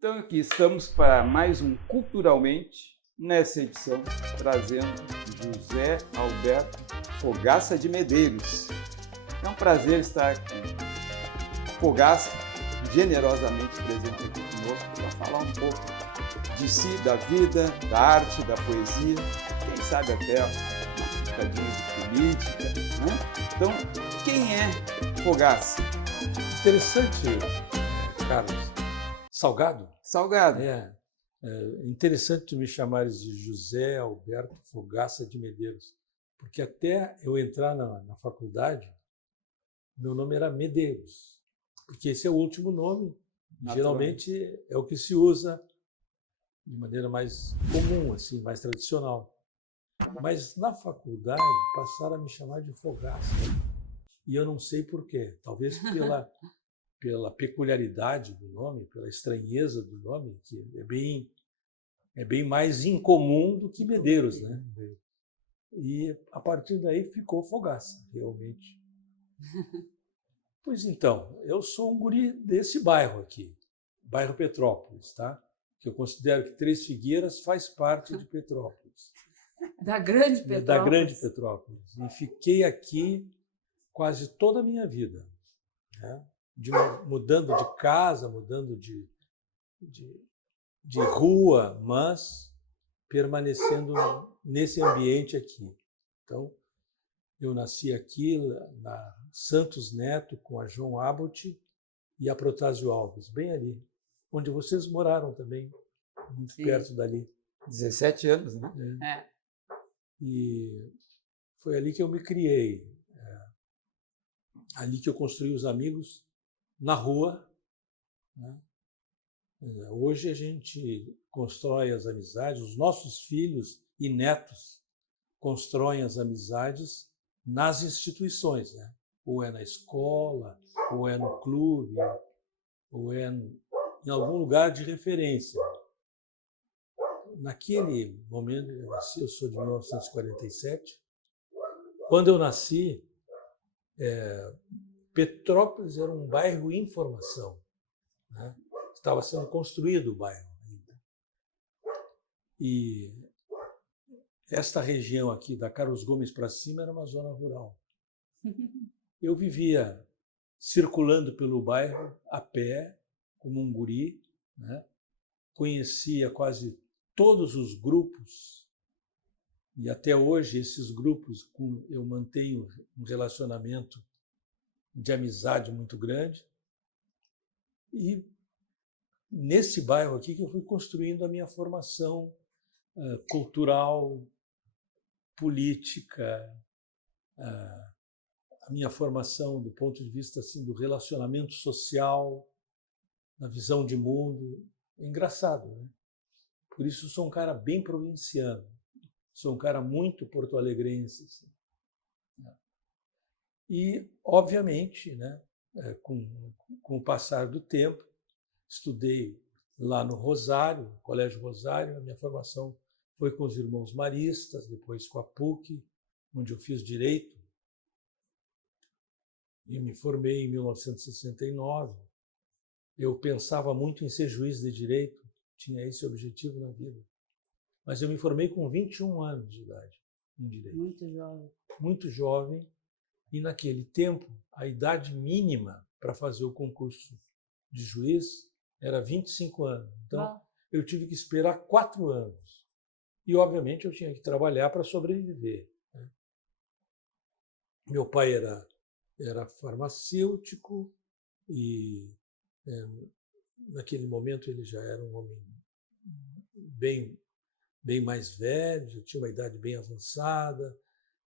Então, aqui estamos para mais um Culturalmente, nessa edição, trazendo José Alberto Fogaça de Medeiros. É um prazer estar com Fogaça, generosamente presente aqui conosco, para falar um pouco de si, da vida, da arte, da poesia, quem sabe até um bocadinho de política, né? Então, quem é Fogaça? Interessante, Carlos. Salgado? Salgado. É interessante tu me chamares de José Alberto Fogaça de Medeiros, porque até eu entrar na faculdade, meu nome era Medeiros, porque esse é o último nome, geralmente é o que se usa de maneira mais comum, assim, mais tradicional. Mas na faculdade passaram a me chamar de Fogaça, e eu não sei por quê, talvez pela peculiaridade do nome, pela estranheza do nome, que é bem mais incomum do que Medeiros, né? E a partir daí ficou Fogaça, realmente. Pois então, eu sou um guri desse bairro aqui, bairro Petrópolis, tá? Que eu considero que Três Figueiras faz parte de Petrópolis. Da Grande Petrópolis? Da Grande Petrópolis. E fiquei aqui quase toda a minha vida, né? Mudando de casa, mudando de rua, mas permanecendo nesse ambiente aqui. Então, eu nasci aqui na Santos Neto, com a João Abbott e a Protásio Alves, bem ali, onde vocês moraram também, muito perto dali. 17 anos, né? E foi ali que eu me criei, ali que eu construí os amigos, na rua, né? Hoje a gente constrói as amizades, os nossos filhos e netos constroem as amizades nas instituições, né? Ou é na escola, ou é no clube, ou é em algum lugar de referência. Naquele momento, eu sou de 1947, quando eu nasci, Petrópolis era um bairro em formação, né? Estava sendo construído o bairro ainda. E esta região aqui, da Carlos Gomes para cima, era uma zona rural. Eu vivia circulando pelo bairro a pé, como um guri, né? Conhecia quase todos os grupos, e até hoje esses grupos eu mantenho um relacionamento de amizade muito grande. E nesse bairro aqui que eu fui construindo a minha formação cultural, política, a minha formação do ponto de vista assim, do relacionamento social, da visão de mundo. É engraçado, né? Por isso sou um cara bem provinciano, sou um cara muito porto-alegrense. Assim. E, obviamente, né, com o passar do tempo, estudei lá no Rosário, Colégio Rosário, a minha formação foi com os irmãos maristas, depois com a PUC, onde eu fiz Direito, e me formei em 1969. Eu pensava muito em ser juiz de Direito, tinha esse objetivo na vida. Mas eu me formei com 21 anos de idade em Direito. Muito jovem. Muito jovem, e naquele tempo, a idade mínima para fazer o concurso de juiz era 25 anos. Então, eu tive que esperar 4 anos. E, obviamente, eu tinha que trabalhar para sobreviver, né? Meu pai era farmacêutico e, naquele momento, ele já era um homem bem mais velho, já tinha uma idade bem avançada,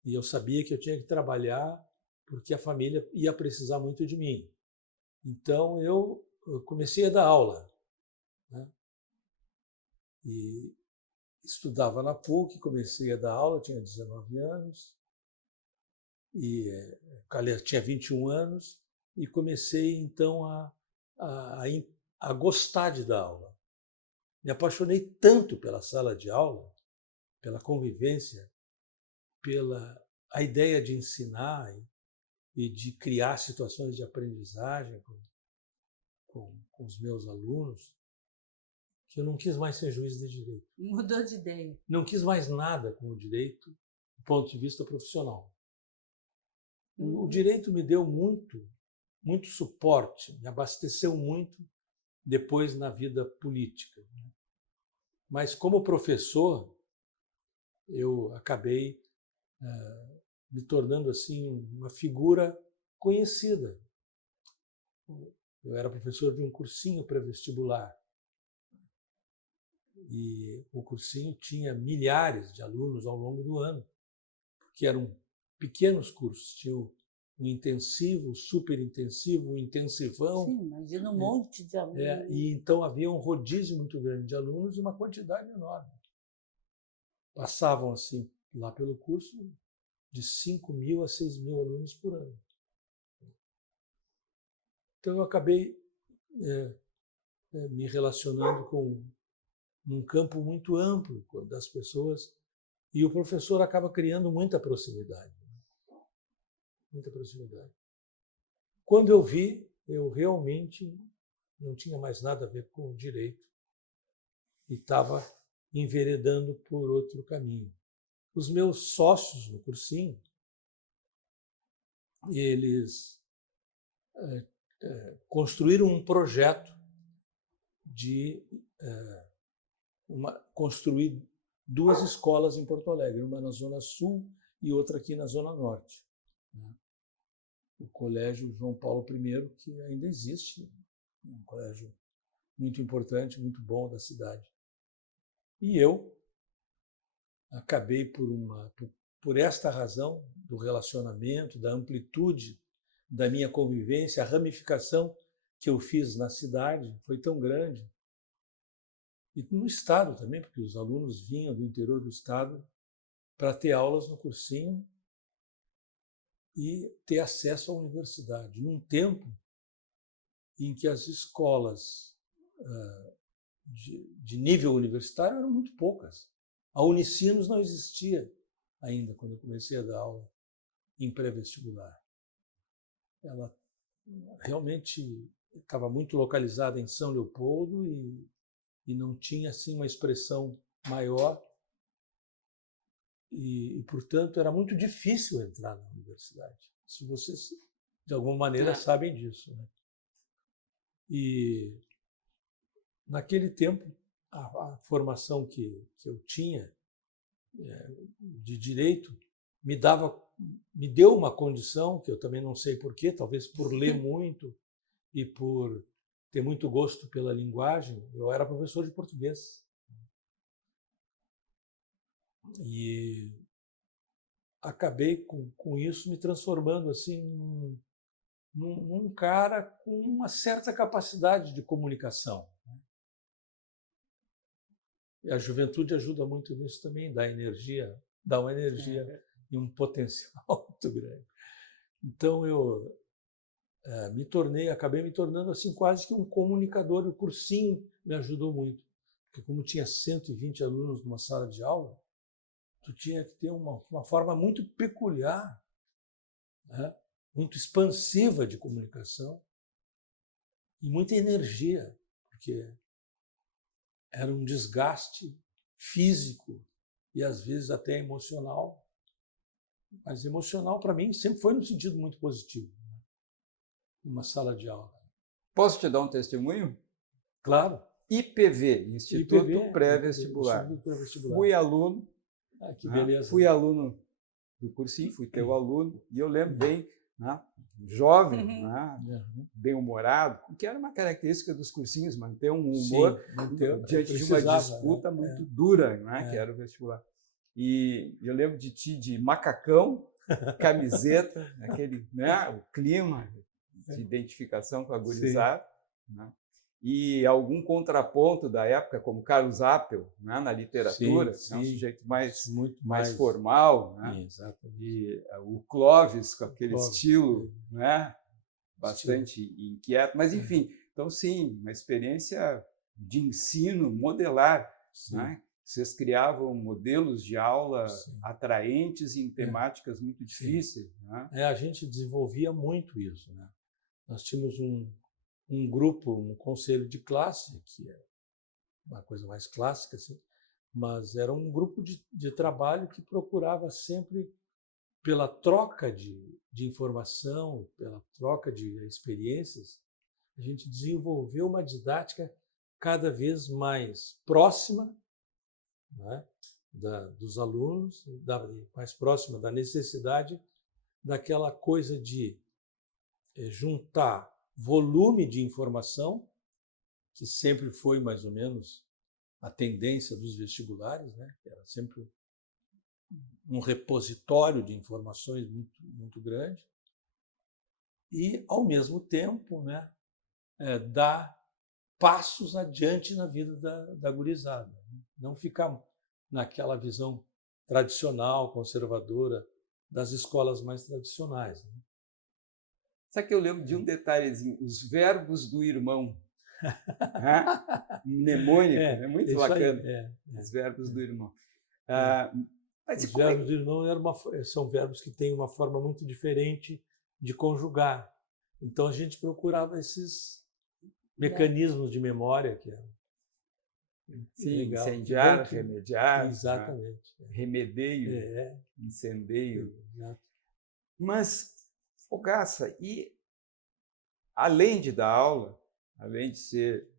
e eu sabia que eu tinha que trabalhar porque a família ia precisar muito de mim. Então, eu comecei a dar aula, né? E estudava na PUC, comecei a dar aula, tinha 19 anos, e tinha 21 anos, e comecei, então, a gostar de dar aula. Me apaixonei tanto pela sala de aula, pela convivência, pela a ideia de ensinar e de criar situações de aprendizagem com os meus alunos, que eu não quis mais ser juiz de direito. Mudou de ideia. Não quis mais nada com o direito do ponto de vista profissional. O direito me deu muito suporte, me abasteceu muito depois na vida política. Mas como professor, eu acabei me tornando assim uma figura conhecida. Eu era professor de um cursinho pré-vestibular. E o cursinho tinha milhares de alunos ao longo do ano, porque eram pequenos cursos. Tinha o intensivo, o super intensivo, o intensivão. Sim, imagina um monte de alunos. E então havia um rodízio muito grande de alunos e uma quantidade enorme. Passavam assim lá pelo curso de 5.000 a 6.000 alunos por ano. Então eu acabei me relacionando com um campo muito amplo das pessoas e o professor acaba criando muita proximidade. Muita proximidade. Quando eu vi, eu realmente não tinha mais nada a ver com o direito e estava enveredando por outro caminho. Os meus sócios no cursinho, eles construíram um projeto de construir 2 escolas em Porto Alegre, uma na Zona Sul e outra aqui na Zona Norte. O Colégio João Paulo I, que ainda existe, um colégio muito importante, muito bom da cidade. E eu acabei, por esta razão do relacionamento, da amplitude da minha convivência, a ramificação que eu fiz na cidade foi tão grande. E no estado também, porque os alunos vinham do interior do estado para ter aulas no cursinho e ter acesso à universidade, num tempo em que as escolas de nível universitário eram muito poucas. A Unicinos não existia ainda quando eu comecei a dar aula em pré-vestibular. Ela realmente estava muito localizada em São Leopoldo e não tinha assim uma expressão maior e, portanto, era muito difícil entrar na universidade. Se vocês, de alguma maneira, sabem disso, né? E, naquele tempo, a formação que eu tinha de direito me deu uma condição, que eu também não sei porquê, talvez por ler muito e por ter muito gosto pela linguagem. Eu era professor de português. E acabei com isso me transformando assim num cara com uma certa capacidade de comunicação. E a juventude ajuda muito nisso também, dá uma energia e um potencial muito grande. Então eu acabei me tornando assim quase que um comunicador. O cursinho me ajudou muito, porque como tinha 120 alunos numa sala de aula, tu tinha que ter uma forma muito peculiar, né? Muito expansiva de comunicação e muita energia, porque era um desgaste físico e às vezes até emocional, mas emocional para mim sempre foi no sentido muito positivo, né? Uma sala de aula. Posso te dar um testemunho? Claro. IPV, Instituto Pré-Vestibular. Fui aluno. Que beleza. Fui aluno do cursinho, fui teu aluno, e eu lembro bem, né, jovem, né, bem-humorado, que era uma característica dos cursinhos, manter um humor diante de uma disputa muito dura, né, que era o vestibular. E eu lembro de ti de macacão, camiseta, aquele, né, o clima de identificação com a gurizada, né? E algum contraponto da época, como Carlos Apel, né, na literatura, sim, um sujeito mais formal, né? E o Clóvis, com aquele estilo, né, bastante inquieto, mas enfim, então sim, uma experiência de ensino modelar, né? Vocês criavam modelos de aula atraentes em temáticas muito difíceis, né? A gente desenvolvia muito isso, né? Nós tínhamos um grupo, um conselho de classe, que uma coisa mais clássica, assim, mas era um grupo de trabalho que procurava sempre, pela troca de informação, pela troca de experiências, a gente desenvolveu uma didática cada vez mais próxima, né, dos alunos, mais próxima da necessidade daquela coisa de juntar volume de informação, que sempre foi mais ou menos a tendência dos vestibulares, né, que era sempre um repositório de informações muito, muito grande, e, ao mesmo tempo, né, dar passos adiante na vida da gurizada. Não ficar naquela visão tradicional, conservadora, das escolas mais tradicionais. Né? Sabe que eu lembro de um detalhezinho, os verbos do irmão. Né? Mnemônico, é muito bacana. Os verbos do irmão. Mas os verbos do irmão são verbos que têm uma forma muito diferente de conjugar. Então a gente procurava esses mecanismos de memória que eram. Sim, legal. Incendiar, remediar. Exatamente. Remedeio, incendeio. Exato. Mas, Fogaça, e além de dar aula, além de ser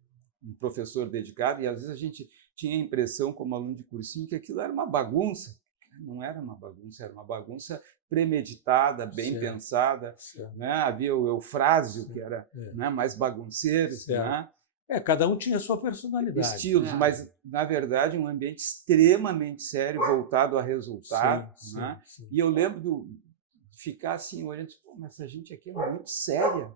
um professor dedicado, e às vezes a gente tinha a impressão, como aluno de cursinho, que aquilo era uma bagunça. Não era uma bagunça, era uma bagunça premeditada, bem pensada. Né? Havia o Eufrásio, que era né, mais bagunceiro. Né? Cada um tinha a sua personalidade. Estilos, mas, na verdade, um ambiente extremamente sério, voltado a resultado. Né? E eu lembro de ficar assim, olhando, mas essa gente aqui é muito séria.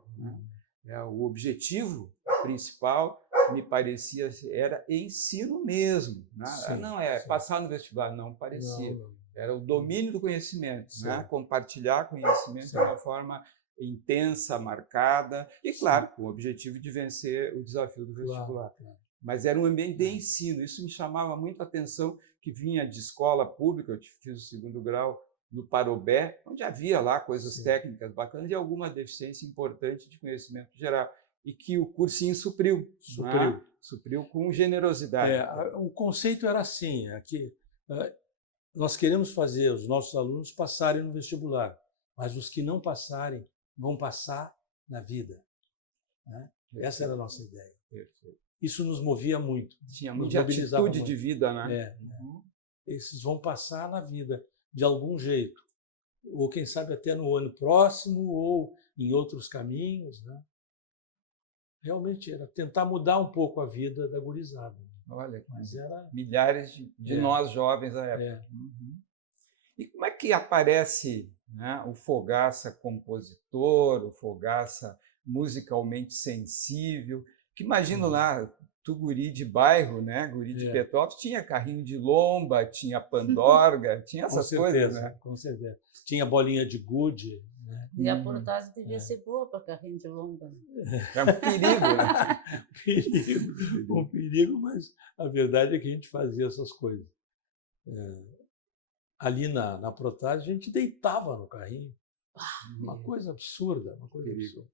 Né? O objetivo principal, me parecia, era ensino mesmo. Né? Não é passar no vestibular, não parecia. Não. Era o domínio do conhecimento, né? Compartilhar conhecimento de uma forma intensa, marcada, e, claro, com o objetivo de vencer o desafio do vestibular. Claro. Mas era um ambiente de ensino, isso me chamava muito a atenção, que vinha de escola pública, eu fiz o 2º grau no Parobé, onde havia lá coisas técnicas bacanas e alguma deficiência importante de conhecimento geral, e que o cursinho supriu. Né? Supriu com generosidade. O conceito era assim, que nós queremos fazer os nossos alunos passarem no vestibular, mas os que não passarem vão passar na vida. Né? Essa era a nossa ideia. Isso nos movia muito. Tinha muita atitude de vida, né? Esses vão passar na vida de algum jeito, ou quem sabe até no ano próximo, ou em outros caminhos. Né? Realmente era tentar mudar um pouco a vida da gurizada. Olha, mas era milhares de nós jovens da época. E como é que aparece, né, o Fogaça compositor, o Fogaça musicalmente sensível? Que imagino lá, tu guri de bairro, né, guri de Petrópolis, tinha carrinho de lomba, tinha pandorga, tinha essas coisas, né? Com certeza. Tinha bolinha de gude. Né? E a portagem devia ser boa para carrinho de lomba. É um perigo, né? Um perigo, mas a verdade é que a gente fazia essas coisas. Ali na Protase, a gente deitava no carrinho. Uma coisa absurda, uma coisa absurda.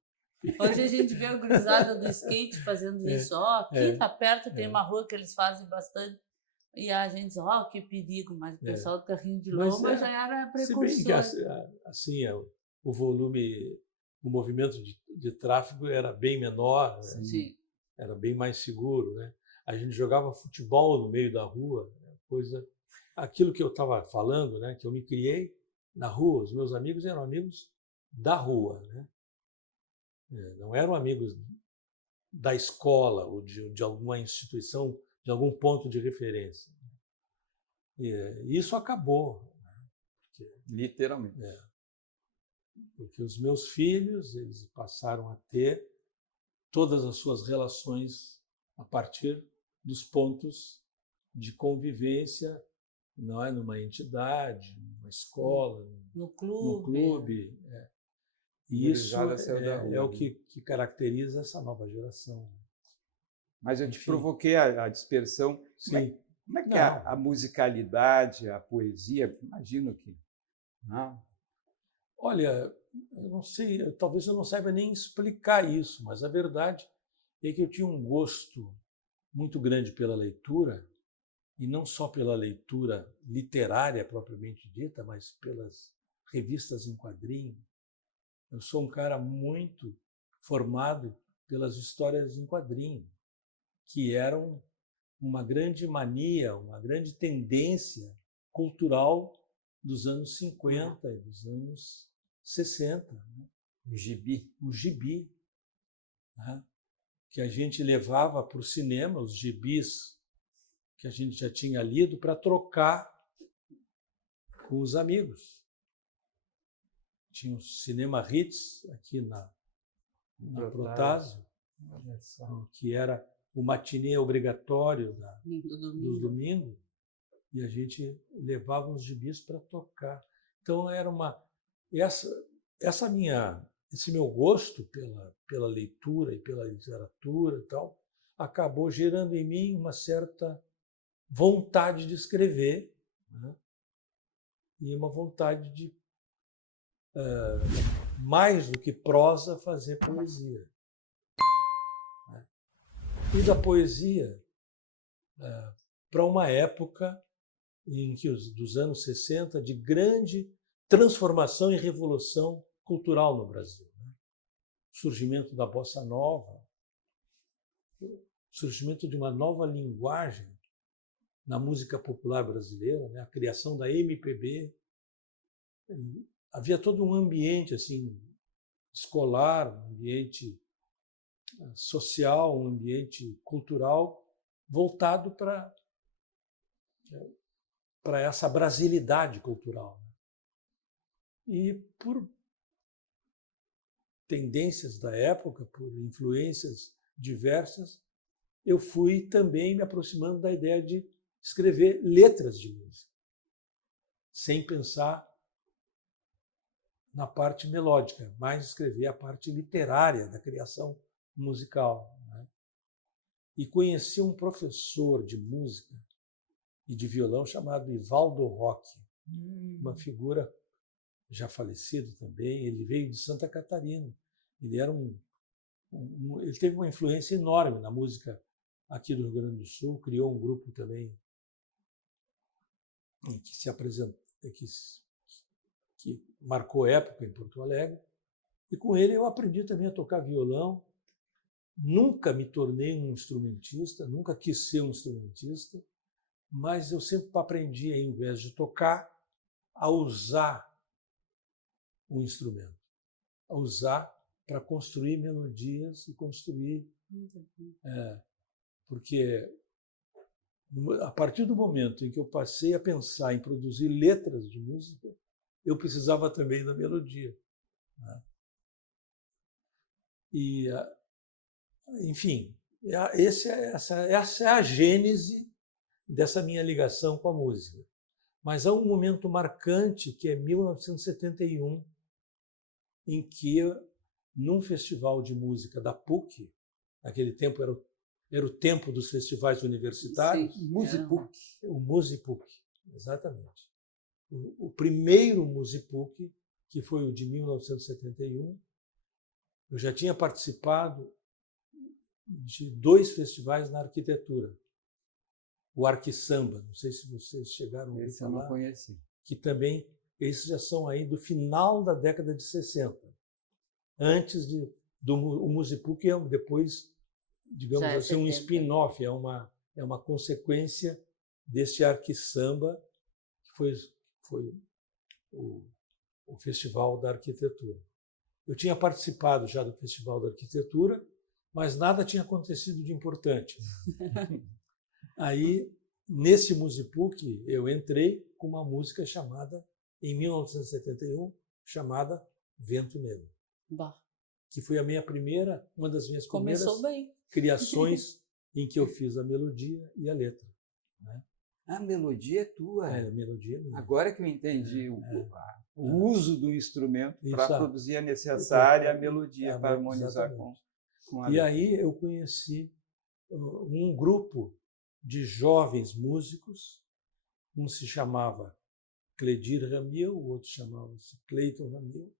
Hoje a gente vê a gurizada do skate fazendo isso. Aqui tá perto, tem uma rua que eles fazem bastante. E a gente diz, que perigo, mas o pessoal do carrinho de lomba já era precursor. Se bem que assim, o volume, o movimento de tráfego era bem menor, né? Sim. Era bem mais seguro. Né? A gente jogava futebol no meio da rua, aquilo que eu estava falando, né? Que eu me criei na rua, os meus amigos eram amigos da rua. Né? Não eram amigos da escola ou de alguma instituição, de algum ponto de referência. E isso acabou. Né? Literalmente. Porque os meus filhos, eles passaram a ter todas as suas relações a partir dos pontos de convivência, não é, numa entidade, numa escola, no clube. No clube. E isso é o que caracteriza essa nova geração. Mas eu te provoquei a dispersão. Sim. Como é que é a musicalidade, a poesia? Imagino que... Não. Olha, eu não sei, talvez eu não saiba nem explicar isso, mas a verdade é que eu tinha um gosto muito grande pela leitura, e não só pela leitura literária propriamente dita, mas pelas revistas em quadrinho. Eu sou um cara muito formado pelas histórias em quadrinho, que eram uma grande mania, uma grande tendência cultural dos anos 50 e dos anos 60. Né? O gibi. O gibi, né? Que a gente levava para o cinema, os gibis que a gente já tinha lido, para trocar com os amigos. Tinha o Cinema Hits aqui na Protásio, que era o matinê obrigatório do domingo, e a gente levava os gibis para tocar. Então era esse meu gosto pela leitura e pela literatura e tal acabou gerando em mim uma certa vontade de escrever, né? E uma vontade de mais do que prosa fazer poesia. E da poesia para uma época em que dos anos 60 de grande transformação e revolução cultural no Brasil. Né? O surgimento da bossa nova, o surgimento de uma nova linguagem na música popular brasileira, né? A criação da MPB. Havia todo um ambiente assim escolar, um ambiente social, um ambiente cultural voltado para essa brasilidade cultural. E por tendências da época, por influências diversas, eu fui também me aproximando da ideia de escrever letras de música, sem pensar na parte melódica, mas escrever a parte literária da criação musical. Né? E conheci um professor de música e de violão chamado Ivaldo Roque, uma figura já falecido também. Ele veio de Santa Catarina. Ele era ele teve uma influência enorme na música aqui do Rio Grande do Sul, criou um grupo também em que se apresentou, que marcou época em Porto Alegre. E com ele eu aprendi também a tocar violão. Nunca me tornei um instrumentista, nunca quis ser um instrumentista, mas eu sempre aprendi, ao invés de tocar, a usar o instrumento, a usar para construir melodias e construir... porque a partir do momento em que eu passei a pensar em produzir letras de música, eu precisava também da melodia. Né? E, enfim, essa é a gênese dessa minha ligação com a música. Mas há um momento marcante, que é 1971, em que, num festival de música da PUC, naquele tempo era o tempo dos festivais universitários. Sim, Musipuc. O Musipuc, exatamente. O primeiro Musipuc, que foi o de 1971, eu já tinha participado de 2 festivais na arquitetura. O Arquisamba, não sei se vocês chegaram a ouvir falar. Esse eu não conheci. Que também, esses já são aí do final da década de 60. Antes o Musipuc é depois, digamos assim, um spin-off, é uma consequência deste Arquisamba, que foi o Festival da Arquitetura. Eu tinha participado já do Festival da Arquitetura, mas nada tinha acontecido de importante. Aí, nesse Musipuc, eu entrei com uma música chamada, em 1971, chamada Vento Negro. Bah. Que foi uma das minhas primeiras criações em que eu fiz a melodia e a letra. Né? A melodia é tua. A melodia é minha. Agora que eu entendi o uso do instrumento para produzir a necessária melodia para harmonizar com a letra. E aí eu conheci um grupo de jovens músicos, um se chamava Cledir Ramil, o outro chamava-se Cleiton Ramil,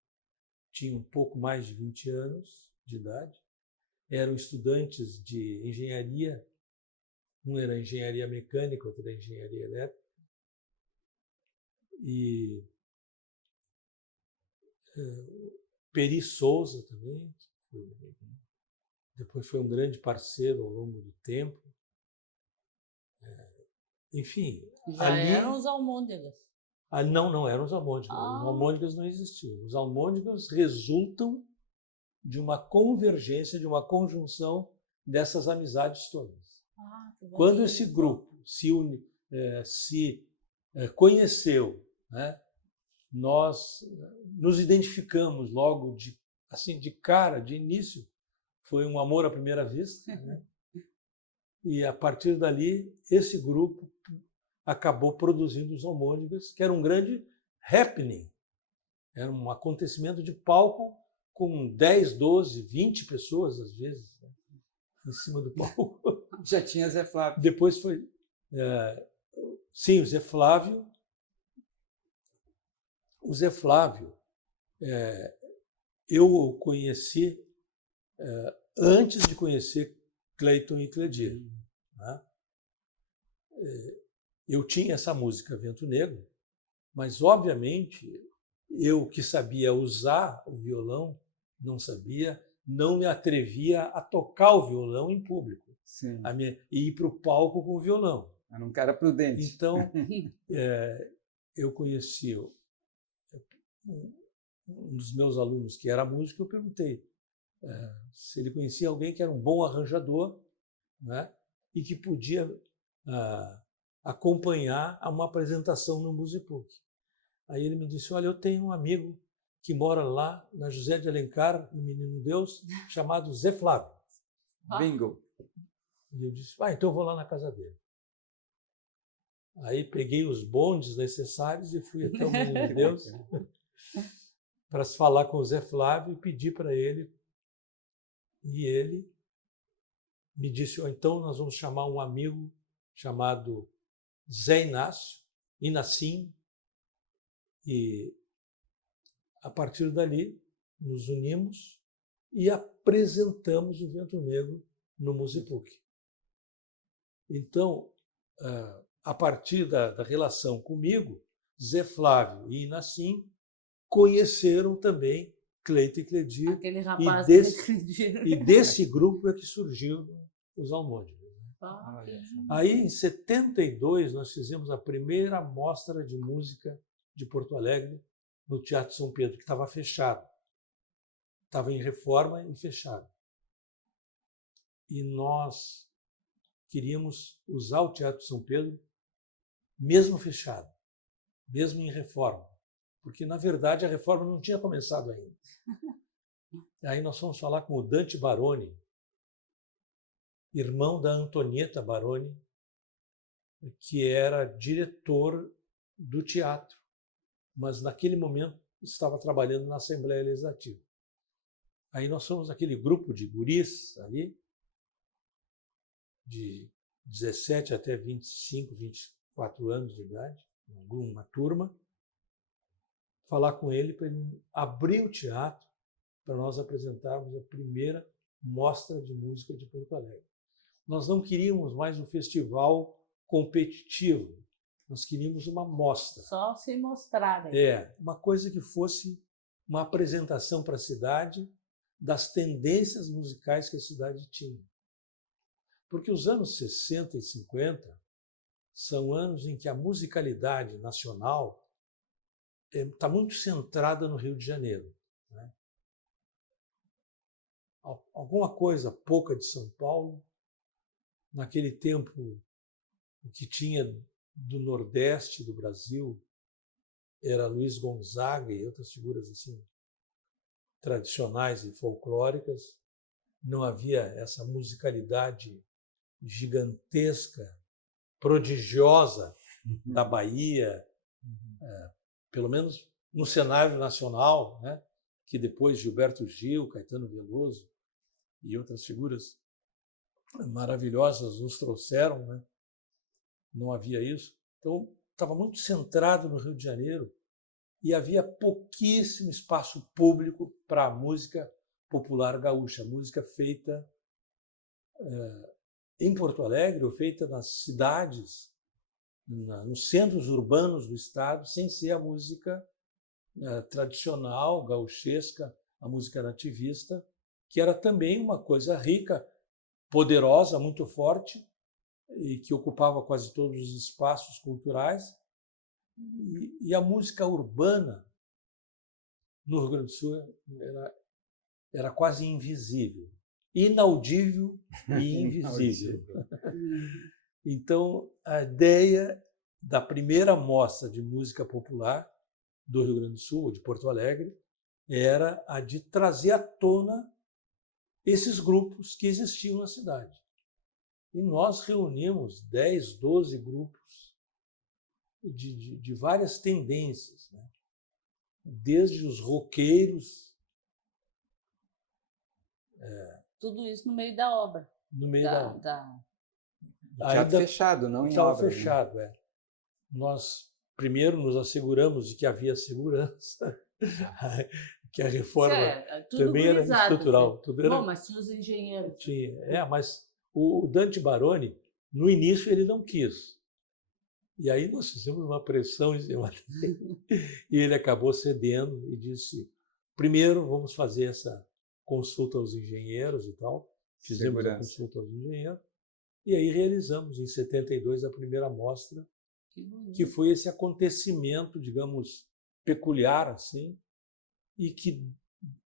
tinha um pouco mais de 20 anos de idade, eram estudantes de engenharia Um era engenharia mecânica, outro era engenharia elétrica. E Peri Souza também, depois foi um grande parceiro ao longo do tempo. Enfim, Já ali eram os almôndegas. Não eram os almôndegas. Os almôndegas não existiam. Os almôndegas resultam de uma convergência, de uma conjunção dessas amizades todas. Quando esse grupo se conheceu, né, nós nos identificamos logo de cara, de início. Foi um amor à primeira vista, né? E a partir dali esse grupo acabou produzindo os Almôndegas, que era um grande happening, era um acontecimento de palco com 10, 12, 20 pessoas às vezes, né, em cima do palco. Já tinha Zé Flávio. Depois foi sim, o Zé Flávio. O Zé Flávio, eu o conheci antes de conhecer Cleiton e Cledir. Né? Eu tinha essa música Vento Negro, mas, obviamente, eu que sabia usar o violão, não me atrevia a tocar o violão em público. Sim. E ir para o palco com o violão. Era um cara prudente. Então, eu conheci um dos meus alunos que era músico, eu perguntei se ele conhecia alguém que era um bom arranjador, né, e que podia acompanhar a uma apresentação no Musipuc. Aí ele me disse, olha, eu tenho um amigo que mora lá na José de Alencar, no Menino Deus, chamado Zé Flávio. Bingo. E eu disse, então eu vou lá na casa dele. Aí peguei os bondes necessários e fui até o Menino Deus para falar com o Zé Flávio e pedir para ele. E ele me disse, então nós vamos chamar um amigo chamado Zé Inacim, e a partir dali nos unimos e apresentamos o Vento Negro no Musipuc. Então, a partir da relação comigo, Zé Flávio e Inacim conheceram também Cleiton e Cledir. Aquele rapaz e desse grupo é que surgiu os Almôndegas. Aí, em 72, nós fizemos a primeira mostra de música de Porto Alegre no Teatro São Pedro, que estava fechado. Estava em reforma e fechado. E nós queríamos usar o Teatro São Pedro mesmo fechado, mesmo em reforma. Porque, na verdade, a reforma não tinha começado ainda. Aí nós fomos falar com o Dante Baroni, irmão da Antonieta Baroni, que era diretor do teatro, mas naquele momento estava trabalhando na Assembleia Legislativa. Aí nós fomos aquele grupo de guris ali, de 17 até 25, 24 anos de idade, uma turma, falar com ele para ele abrir o teatro para nós apresentarmos a primeira mostra de música de Porto Alegre. Nós não queríamos mais um festival competitivo, nós queríamos uma mostra. Só se mostrar. Né? Uma coisa que fosse uma apresentação para a cidade das tendências musicais que a cidade tinha. Porque os anos 60 e 50 são anos em que a musicalidade nacional está muito centrada no Rio de Janeiro. Né? Alguma coisa pouca de São Paulo. Naquele tempo, o que tinha do Nordeste do Brasil era Luiz Gonzaga e outras figuras assim tradicionais e folclóricas. Não havia essa musicalidade gigantesca, prodigiosa da Bahia, pelo menos no cenário nacional, né? Que depois Gilberto Gil, Caetano Veloso e outras figuras maravilhosas nos trouxeram, né? Não havia isso. Então, estava muito centrado no Rio de Janeiro e havia pouquíssimo espaço público para a música popular gaúcha, música feita em Porto Alegre, ou feita nas cidades, nos centros urbanos do estado, sem ser a música tradicional, gauchesca, a música nativista, que era também uma coisa rica, poderosa, muito forte, e que ocupava quase todos os espaços culturais. E a música urbana no Rio Grande do Sul era quase invisível, inaudível e invisível. Então, a ideia da primeira mostra de música popular do Rio Grande do Sul, de Porto Alegre, era a de trazer à tona esses grupos que existiam na cidade. E nós reunimos 10, 12 grupos de várias tendências, né? Desde os roqueiros. Tudo isso no meio da obra. No meio da obra. Teatro fechado, não em obra. Teatro fechado, né? Nós primeiro nos asseguramos de que havia segurança, que a reforma também era estrutural. Tudo era... Bom, mas tinha os engenheiros. Tinha, mas o Dante Baroni, no início, ele não quis. E aí nós fizemos uma pressão em cima dele. E ele acabou cedendo e disse, primeiro vamos fazer essa consulta aos engenheiros e tal. Fizemos a consulta aos engenheiros. E aí realizamos, em 72, a primeira mostra, que foi esse acontecimento, digamos, peculiar, assim, e que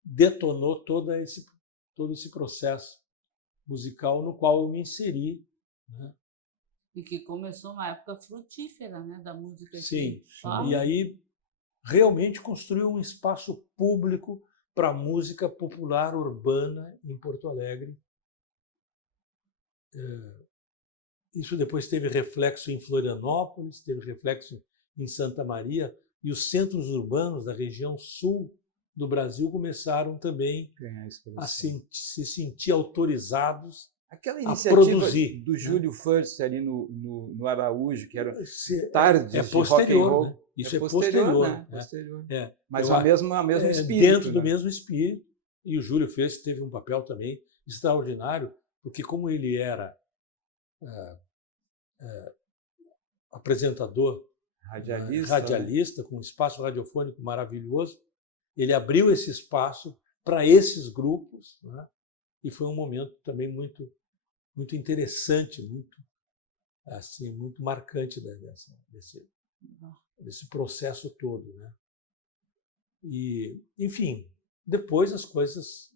detonou todo esse processo musical no qual eu me inseri, né? E que começou uma época frutífera, né, da música. Sim, e aí realmente construiu um espaço público para a música popular urbana em Porto Alegre. Isso depois teve reflexo em Florianópolis, teve reflexo em Santa Maria, e os centros urbanos da região sul do Brasil começaram também a se sentir autorizados. Aquela iniciativa produzir, do Júlio First ali no Araújo, que era tardes de rock and roll. Né? Isso é posterior. Né? Posterior. Mas o mesmo espírito. Dentro do né? mesmo espírito. E o Júlio First teve um papel também extraordinário, porque como ele era apresentador, radialista, com um espaço radiofônico maravilhoso, ele abriu esse espaço para esses grupos, né? E foi um momento também muito interessante, muito marcante desse processo todo, né? E, enfim, depois as coisas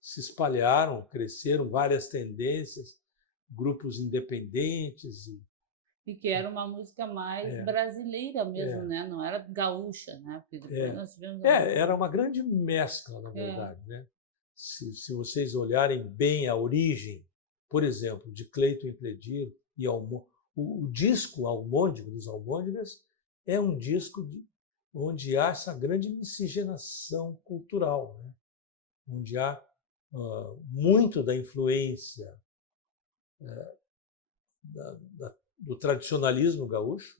se espalharam, cresceram várias tendências, grupos independentes. E que era uma música mais brasileira mesmo, né? Não era gaúcha, né? Porque depois nós tivemos era uma grande mescla, na verdade, né? Se vocês olharem bem a origem, por exemplo, de Cleiton e Cledir e o disco Almôndega, dos Almôndegas, é um disco onde há essa grande miscigenação cultural, né? Onde há muito da influência do tradicionalismo gaúcho,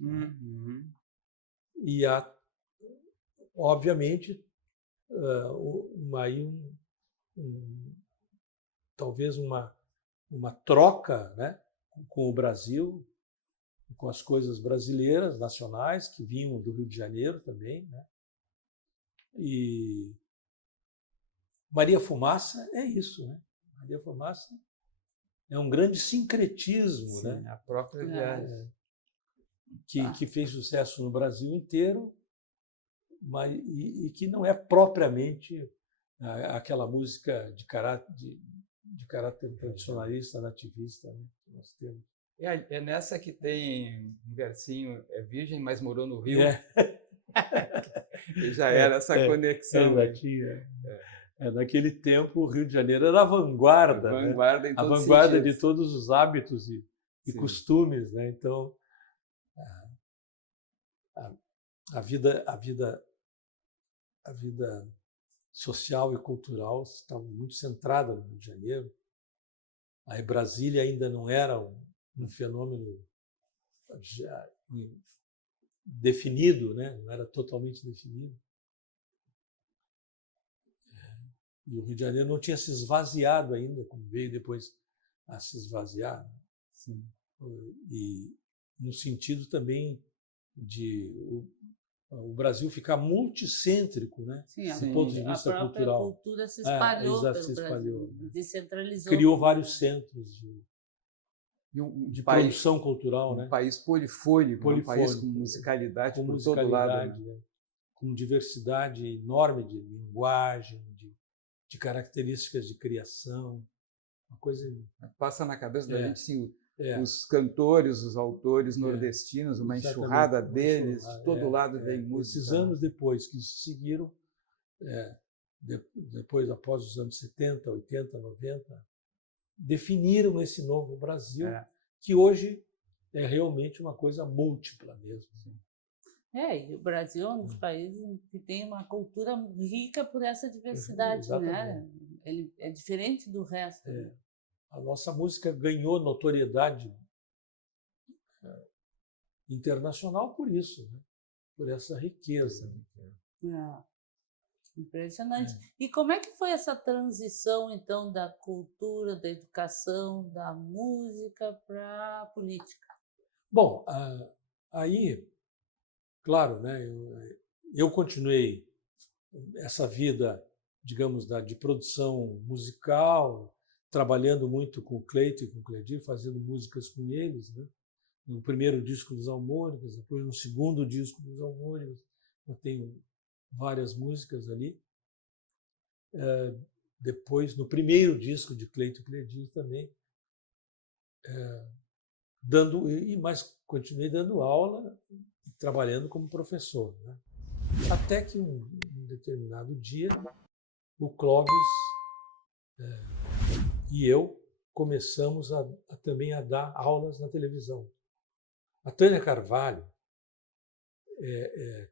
e há, obviamente, talvez uma troca, né, com o Brasil, com as coisas brasileiras, nacionais, que vinham do Rio de Janeiro também, né? E Maria Fumaça é isso, né? Maria Fumaça é um grande sincretismo, Sim, né? A própria viagem. Que fez sucesso no Brasil inteiro, e que não é propriamente aquela música de caráter tradicionalista, nativista, né, que nós temos. É nessa que tem um versinho, é virgem, mas morou no Rio. E já era essa conexão. Naquele tempo, o Rio de Janeiro era a vanguarda, né? Em a vanguarda de todos os hábitos e costumes, né? Então, a vida social e cultural estava muito centrada no Rio de Janeiro. Aí Brasília ainda não era um fenômeno já definido, né? Não era totalmente definido. E o Rio de Janeiro não tinha se esvaziado ainda, como veio depois a se esvaziar. Sim. E no sentido também de o Brasil ficar multicêntrico, né? Sim, do ponto de vista a própria cultural. cultura se espalhou Exato, pelo se espalhou, Brasil, né? descentralizou. Criou vários centros E um de país, produção cultural, né? país polifônico, um país com Polifônico, musicalidade com por todo lado. musicalidade, né? Com diversidade enorme de linguagem, de características de criação, uma coisa. Passa na cabeça da gente, sim, os cantores, os autores nordestinos, uma enxurrada deles, de todo lado vem música. Esses anos depois que seguiram, depois, após os anos 70, 80, 90, definiram esse novo Brasil, que hoje é realmente uma coisa múltipla mesmo. E o Brasil é um dos países que tem uma cultura rica por essa diversidade, né? Ele é diferente do resto. A nossa música ganhou notoriedade internacional por isso, né? Por essa riqueza. Impressionante. E como é que foi essa transição, então, da cultura, da educação, da música para a política? Bom, aí, claro, né, eu continuei essa vida, digamos, de produção musical, trabalhando muito com o Cleito e com o Cledir, fazendo músicas com eles, né? No primeiro disco dos Harmônicos, depois no segundo disco dos Harmônicos, eu tenho várias músicas ali. Depois, no primeiro disco de Cleito e Cledir também, mas continuei dando aula e trabalhando como professor, né? Até que um determinado dia, o Clóvis e eu começamos também a dar aulas na televisão. A Tânia Carvalho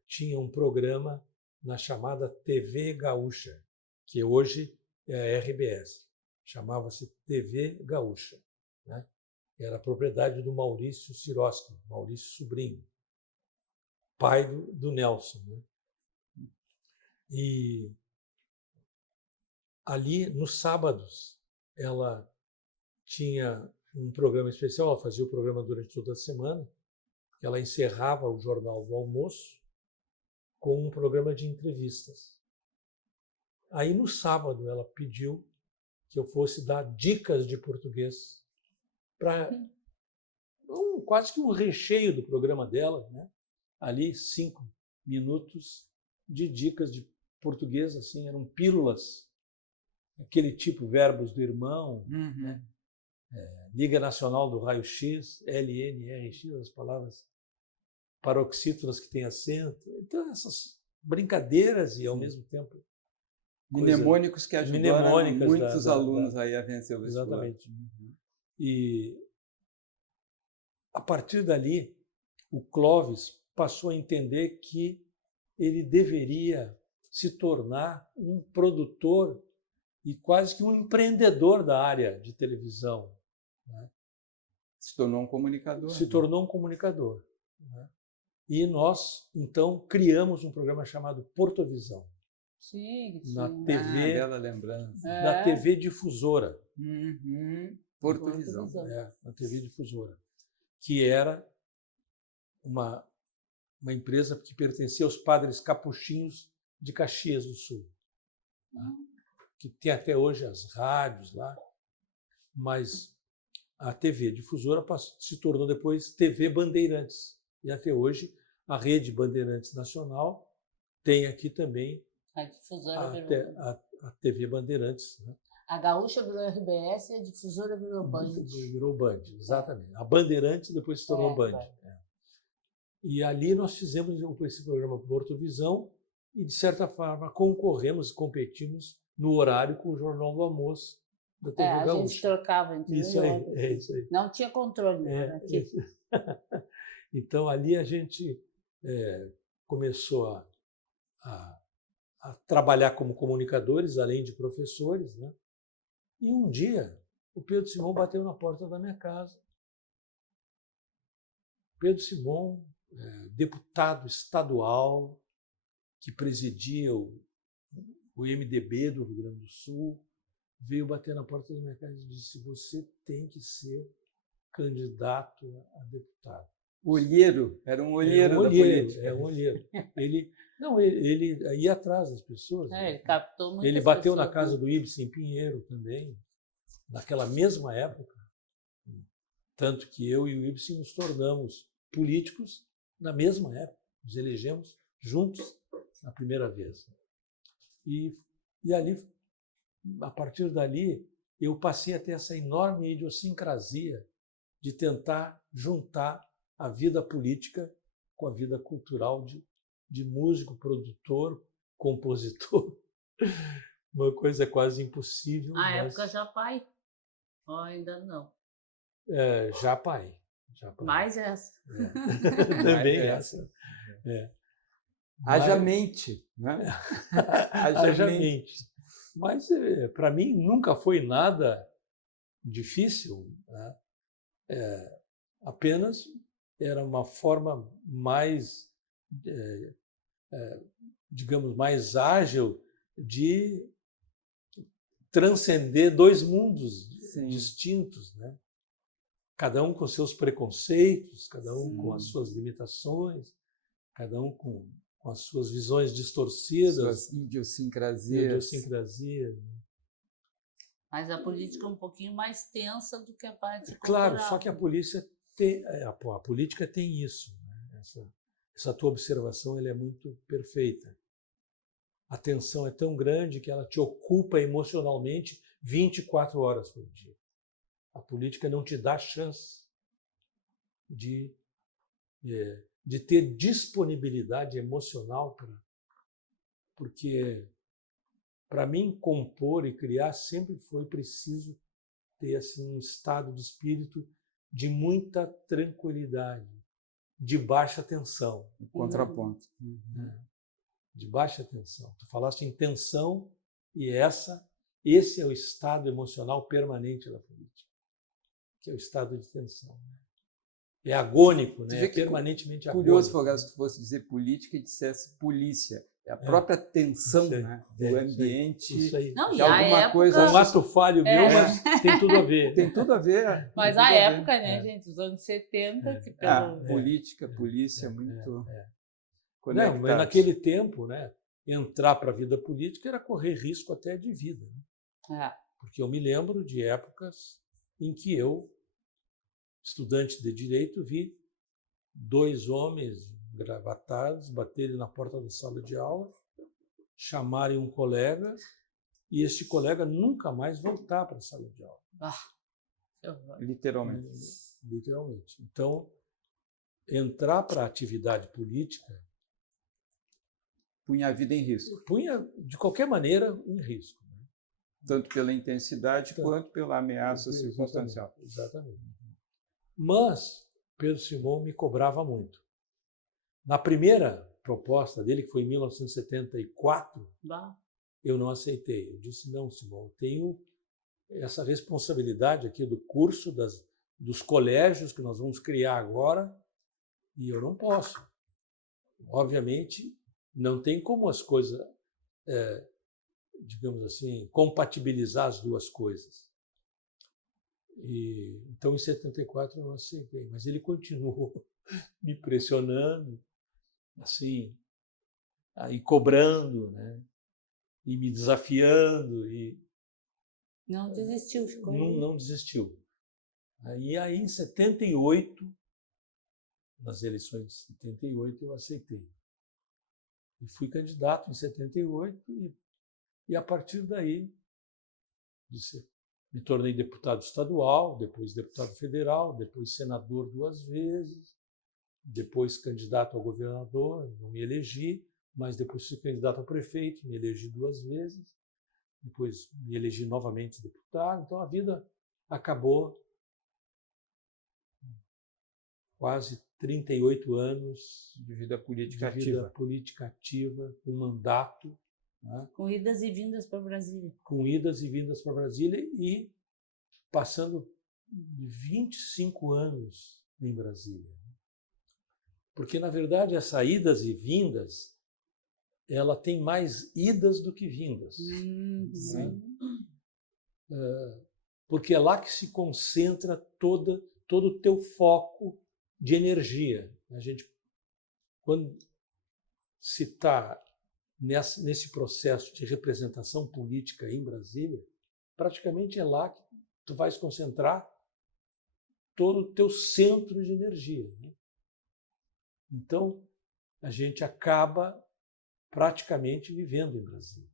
tinha um programa na chamada TV Gaúcha, que hoje é a RBS. Chamava-se TV Gaúcha, né? Era propriedade do Maurício Sirotsky, Maurício Sobrinho, pai do Nelson, né? E ali, nos sábados, ela tinha um programa especial, ela fazia o programa durante toda a semana, ela encerrava o Jornal do Almoço com um programa de entrevistas. Aí, no sábado, ela pediu que eu fosse dar dicas de português para quase que um recheio do programa dela, né? Ali, 5 minutos de dicas de português, assim, eram pílulas, aquele tipo verbos do irmão, né? Liga Nacional do Raio-X, LNRX, as palavras paroxítonas que têm acento. Então, essas brincadeiras e, ao mesmo tempo, mnemônicos que ajudaram muitos alunos aí a vencer o vestibular. Exatamente. E, a partir dali, o Clóvis passou a entender que ele deveria se tornar um produtor e quase que um empreendedor da área de televisão, né? Se tornou um comunicador. Se tornou um comunicador, né? E nós, então, criamos um programa chamado Portovisão. Sim. Na TV, bela lembrança. Na TV Difusora. Portovisão. Na TV Difusora. Que era uma empresa que pertencia aos padres capuchinhos de Caxias do Sul, né? Que tem até hoje as rádios lá, mas a TV Difusora se tornou depois TV Bandeirantes. E até hoje a Rede Bandeirantes Nacional tem aqui também a Difusora a TV Bandeirantes, né? A Gaúcha virou RBS e a Difusora virou Band. Virou Band, exatamente. A Bandeirantes depois se tornou Band. E ali nós fizemos esse programa Portovisão e, de certa forma, concorremos e competimos no horário com o Jornal do Almoço da TV Gaúcha. A gente trocava entre isso aí, isso aí. Não tinha controle. Então, ali a gente começou a trabalhar como comunicadores, além de professores, né? E um dia, o Pedro Simão bateu na porta da minha casa. Pedro Simão, deputado estadual, que presidia o MDB do Rio Grande do Sul, veio bater na porta da minha casa e disse: você tem que ser candidato a deputado. Olheiro, era um olheiro da olheiro, política. É um olheiro. Ele ia atrás das pessoas. Ele captou muitas Ele bateu pessoas, na casa do Ibsen em Pinheiro também, naquela mesma época. Tanto que eu e o Ibsen nos tornamos políticos na mesma época. Nos elegemos juntos na primeira vez. E ali, a partir dali, eu passei a ter essa enorme idiosincrasia de tentar juntar a vida política com a vida cultural de músico, produtor, compositor. Uma coisa quase impossível. Na época já pai? Ou ainda não? Já pai. Mais essa. Também essa. Haja mente, né? Haja mente. Mas, para mim, nunca foi nada difícil, né? Apenas era uma forma mais, digamos, mais ágil de transcender dois mundos distintos, né? Cada um com seus preconceitos, cada um com as suas limitações, cada um com as suas visões distorcidas. Suas idiosincrasias. Mas a política é um pouquinho mais tensa do que a parte cultural. Claro, só que a política tem isso. Né? Essa tua observação ela é muito perfeita. A tensão é tão grande que ela te ocupa emocionalmente 24 horas por dia. A política não te dá chance de ter disponibilidade emocional porque, para mim, compor e criar sempre foi preciso ter assim, um estado de espírito de muita tranquilidade, de baixa tensão. Contraponto. De baixa tensão. Tu falaste em tensão e esse é o estado emocional permanente da política, que é o estado de tensão. É agônico, né? É permanentemente agônico. Curioso, Fogaça, se tu fosse dizer política e dissesse polícia. É a própria tensão, né, do ambiente. Isso aí. Não, de alguma coisa. É um ato falho meu, mas tem tudo a ver. Tem tudo a ver. Mas a época, né, gente, os anos 70, que política, polícia, muito conectados. Não, mas naquele tempo, né, entrar para a vida política era correr risco até de vida. Né? Porque eu me lembro de épocas em que eu, estudante de direito, vi 2 homens gravatados baterem na porta da sala de aula, chamarem um colega e este colega nunca mais voltar para a sala de aula. Literalmente. Então, entrar para a atividade política punha a vida em risco. Punha, de qualquer maneira, em risco. Né? Tanto pela intensidade quanto pela ameaça circunstancial. Exatamente. Mas Pedro Simão me cobrava muito. Na primeira proposta dele, que foi em 1974, eu não aceitei. Eu disse, não, Simão, eu tenho essa responsabilidade aqui do curso, dos colégios que nós vamos criar agora, e eu não posso. Obviamente, não tem como as coisas, digamos assim, compatibilizar as duas coisas. Então, em 74, eu não aceitei, mas ele continuou me pressionando, assim, aí cobrando, né? E me desafiando. Não desistiu, ficou não desistiu. Aí, em 78, nas eleições de 78, eu aceitei. E fui candidato em 78 e a partir daí me tornei deputado estadual, depois deputado federal, depois senador 2 vezes, depois candidato a governador, não me elegi, mas depois fui candidato a prefeito, me elegi 2 vezes, depois me elegi novamente deputado. Então a vida acabou quase 38 anos de vida política ativa, com mandato. Né? Com idas e vindas para Brasília. Com idas e vindas para Brasília e passando 25 anos em Brasília. Porque, na verdade, essas idas e vindas, ela tem mais idas do que vindas. Né? Porque é lá que se concentra toda todo o teu foco de energia. A gente, quando se está nesse processo de representação política em Brasília, praticamente é lá que tu vais concentrar todo o teu centro de energia, né? Então, a gente acaba praticamente vivendo em Brasília.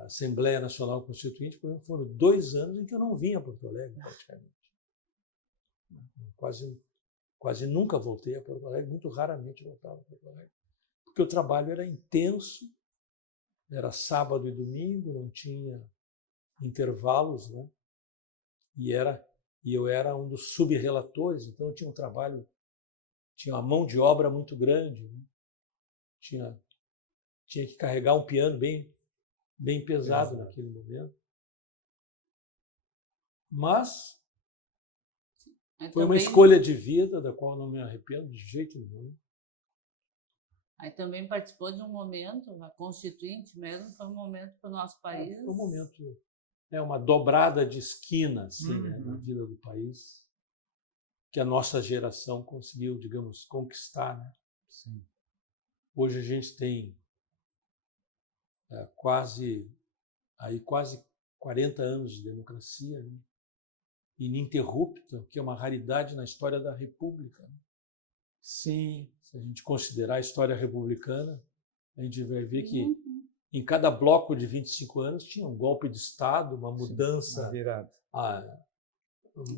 A Assembleia Nacional Constituinte, por exemplo, foram 2 anos em que eu não vinha a Porto Alegre, praticamente. Quase nunca voltei a Porto Alegre, muito raramente voltava a Porto Alegre, porque o trabalho era intenso, era sábado e domingo, não tinha intervalos, né? E eu era um dos subrelatores, então eu tinha um trabalho, tinha uma mão de obra muito grande, né? Tinha que carregar um piano bem pesado naquele momento. Mas foi uma escolha de vida da qual eu não me arrependo de jeito nenhum. Aí também participou de um momento, a Constituinte mesmo, foi um momento para o nosso país. Foi um momento, uma dobrada de esquina assim, né, na vida do país, que a nossa geração conseguiu, digamos, conquistar, né? Sim. Hoje a gente tem quase 40 anos de democracia, né? Ininterrupta, que é uma raridade na história da República, né? Sim, se a gente considerar a história republicana, a gente vai ver que em cada bloco de 25 anos tinha um golpe de Estado, uma mudança,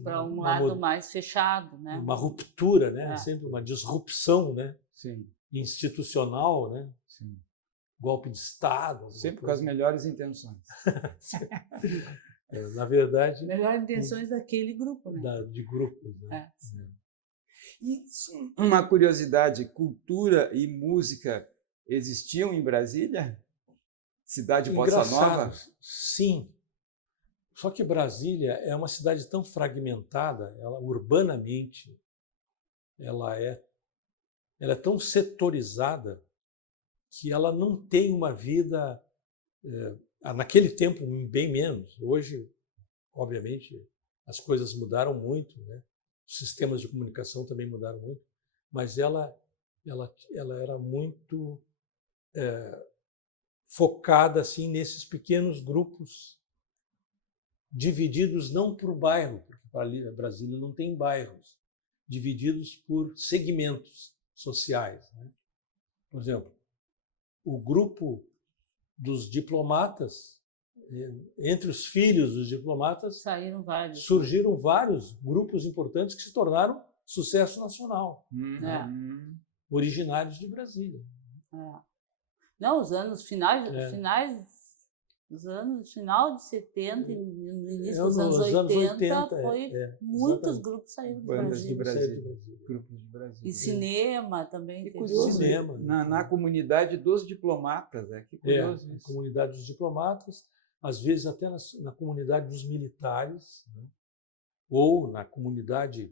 para um lado mais fechado, né? Uma ruptura, né? Sempre uma disrupção, né? Sim. Institucional, né? Sim. Golpe de Estado. Sempre com as melhores intenções. Na verdade... Melhores intenções daquele grupo, né? De grupos, né? E uma curiosidade, cultura e música existiam em Brasília? Cidade bossa nova? Sim. Só que Brasília é uma cidade tão fragmentada, ela urbanamente, ela é tão setorizada que ela não tem uma vida, naquele tempo, bem menos. Hoje, obviamente, as coisas mudaram muito, né? Os sistemas de comunicação também mudaram muito, mas ela era muito focada assim, nesses pequenos grupos, divididos não por bairro, porque Brasília não tem bairros, divididos por segmentos sociais, né? Por exemplo, o grupo dos diplomatas, entre os filhos dos diplomatas, surgiram vários grupos importantes que se tornaram sucesso nacional, originários de Brasília. Não, os anos final de 70 e no início dos anos 80, muitos grupos saíram do Brasil. Grupos de Brasília. E cinema também. Que curioso, cinema, na comunidade dos diplomatas. Que curioso na comunidade dos diplomatas, às vezes até na comunidade dos militares, né? Ou na comunidade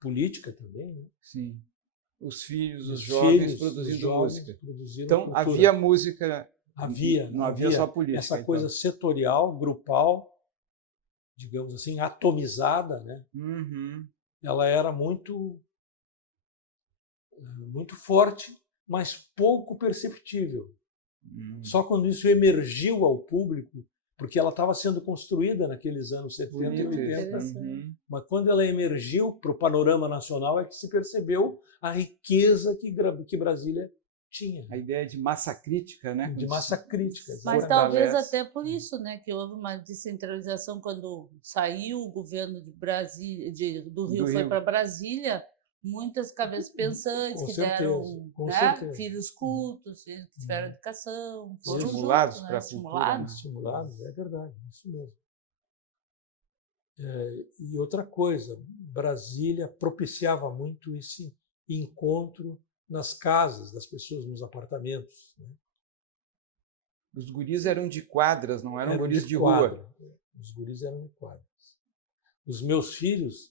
política também, né? Sim. Os filhos, os jovens produzindo música. Então, cultura. Havia música... Não havia só política. Essa coisa setorial, grupal, digamos assim, atomizada, né? Ela era muito forte, mas pouco perceptível. Só quando isso emergiu ao público, porque ela estava sendo construída naqueles anos 70 e 80. Mas quando ela emergiu para o panorama nacional é que se percebeu a riqueza que Brasília tinha. A ideia de massa crítica, né? De massa crítica. Mas talvez até por isso, né, que houve uma descentralização quando saiu o governo de Brasília, do Rio foi para Brasília, muitas cabeças pensantes que deram filhos cultos, filhos que tiveram educação, foram estimulados juntos, para estimulados, é verdade, isso mesmo. E outra coisa, Brasília propiciava muito esse encontro nas casas das pessoas, nos apartamentos, né? Os guris eram de quadras, não eram guris de rua. Os guris eram de quadras. Os meus filhos,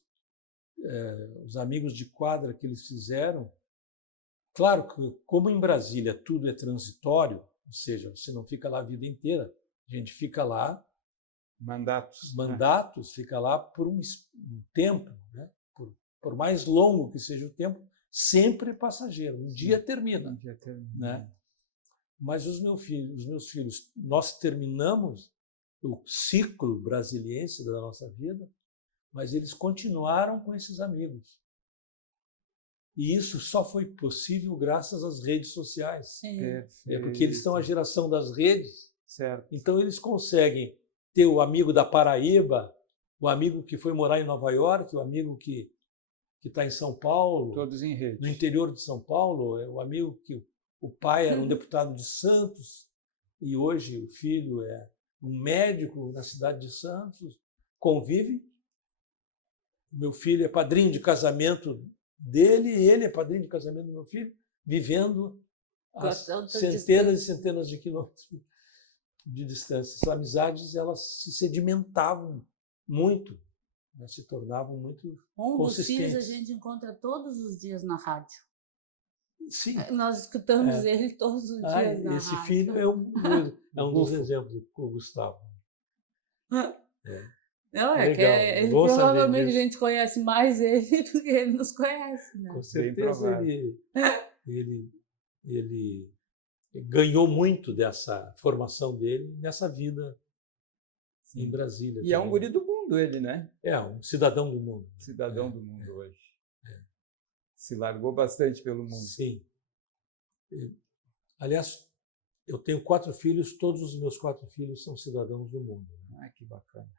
os amigos de quadra que eles fizeram, claro que como em Brasília tudo é transitório, ou seja, você não fica lá a vida inteira, a gente fica lá mandatos, fica lá por um tempo, né? Por mais longo que seja o tempo, sempre passageiro. Um dia termina. Né? Mas os meus filhos, nós terminamos o ciclo brasiliense da nossa vida, mas eles continuaram com esses amigos. E isso só foi possível graças às redes sociais. Porque eles são a geração das redes. Certo. Então eles conseguem ter o amigo da Paraíba, o amigo que foi morar em Nova York, o amigo que está em São Paulo, todos em rede. No interior de São Paulo, o amigo que o pai era um deputado de Santos e hoje o filho é um médico na cidade de Santos, convive. Meu filho é padrinho de casamento dele e ele é padrinho de casamento do meu filho, vivendo a centenas e centenas de quilômetros de distância. Essas amizades, elas se sedimentavam muito, né? Se tornavam muito consistentes. Dos filhos a gente encontra todos os dias na rádio. Sim. Nós escutamos ele todos os dias na rádio. Esse filho é um dos exemplos, o Gustavo. Não, ele provavelmente a gente conhece mais ele do que ele nos conhece. Né? Com certeza ele ganhou muito dessa formação dele nessa vida em Brasília. E também. É um guri do mundo ele, né? É, um cidadão do mundo. Cidadão do mundo hoje. Se largou bastante pelo mundo. Sim. Aliás, eu tenho 4 filhos, todos os meus 4 filhos são cidadãos do mundo. Que bacana.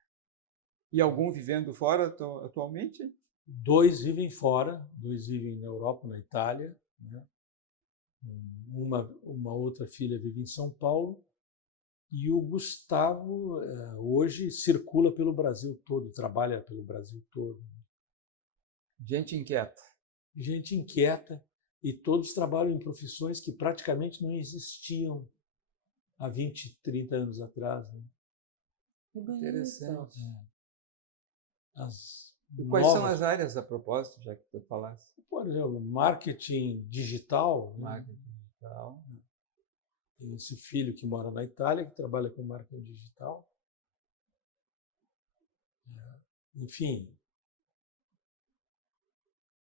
E algum vivendo fora atualmente? 2 vivem fora, 2 vivem na Europa, na Itália. Né? Uma outra filha vive em São Paulo. E o Gustavo hoje circula pelo Brasil todo, trabalha pelo Brasil todo. Gente inquieta. Gente inquieta. E todos trabalham em profissões que praticamente não existiam há 20, 30 anos atrás. Né? Interessante. E quais são as áreas a propósito, já que tu falaste? Por exemplo, marketing digital. Marketing digital. Tem esse filho que mora na Itália, que trabalha com marketing digital. Enfim,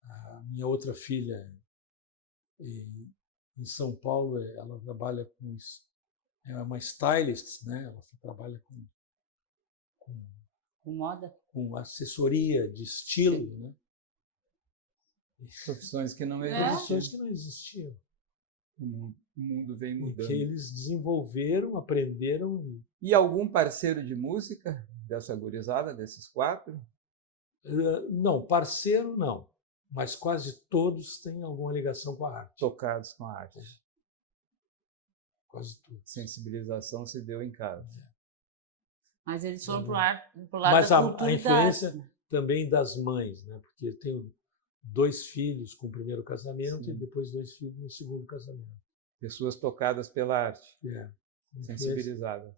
a minha outra filha em São Paulo, ela trabalha é uma stylist, né? Ela trabalha com moda, com assessoria de estilo, né? Profissões que não existiam. O mundo vem mudando. Que eles desenvolveram, aprenderam. E algum parceiro de música dessa gurizada, desses 4? Não, parceiro não. Mas quase todos têm alguma ligação com a arte. Tocados com a arte. Quase todos. Sensibilização se deu em casa. Mas eles foram para o lado Mas da cultura. A influência também das mães, né? Porque eu tenho 2 filhos com o primeiro casamento. Sim. E depois 2 filhos no segundo casamento. Pessoas tocadas pela arte. Sensibilizadas.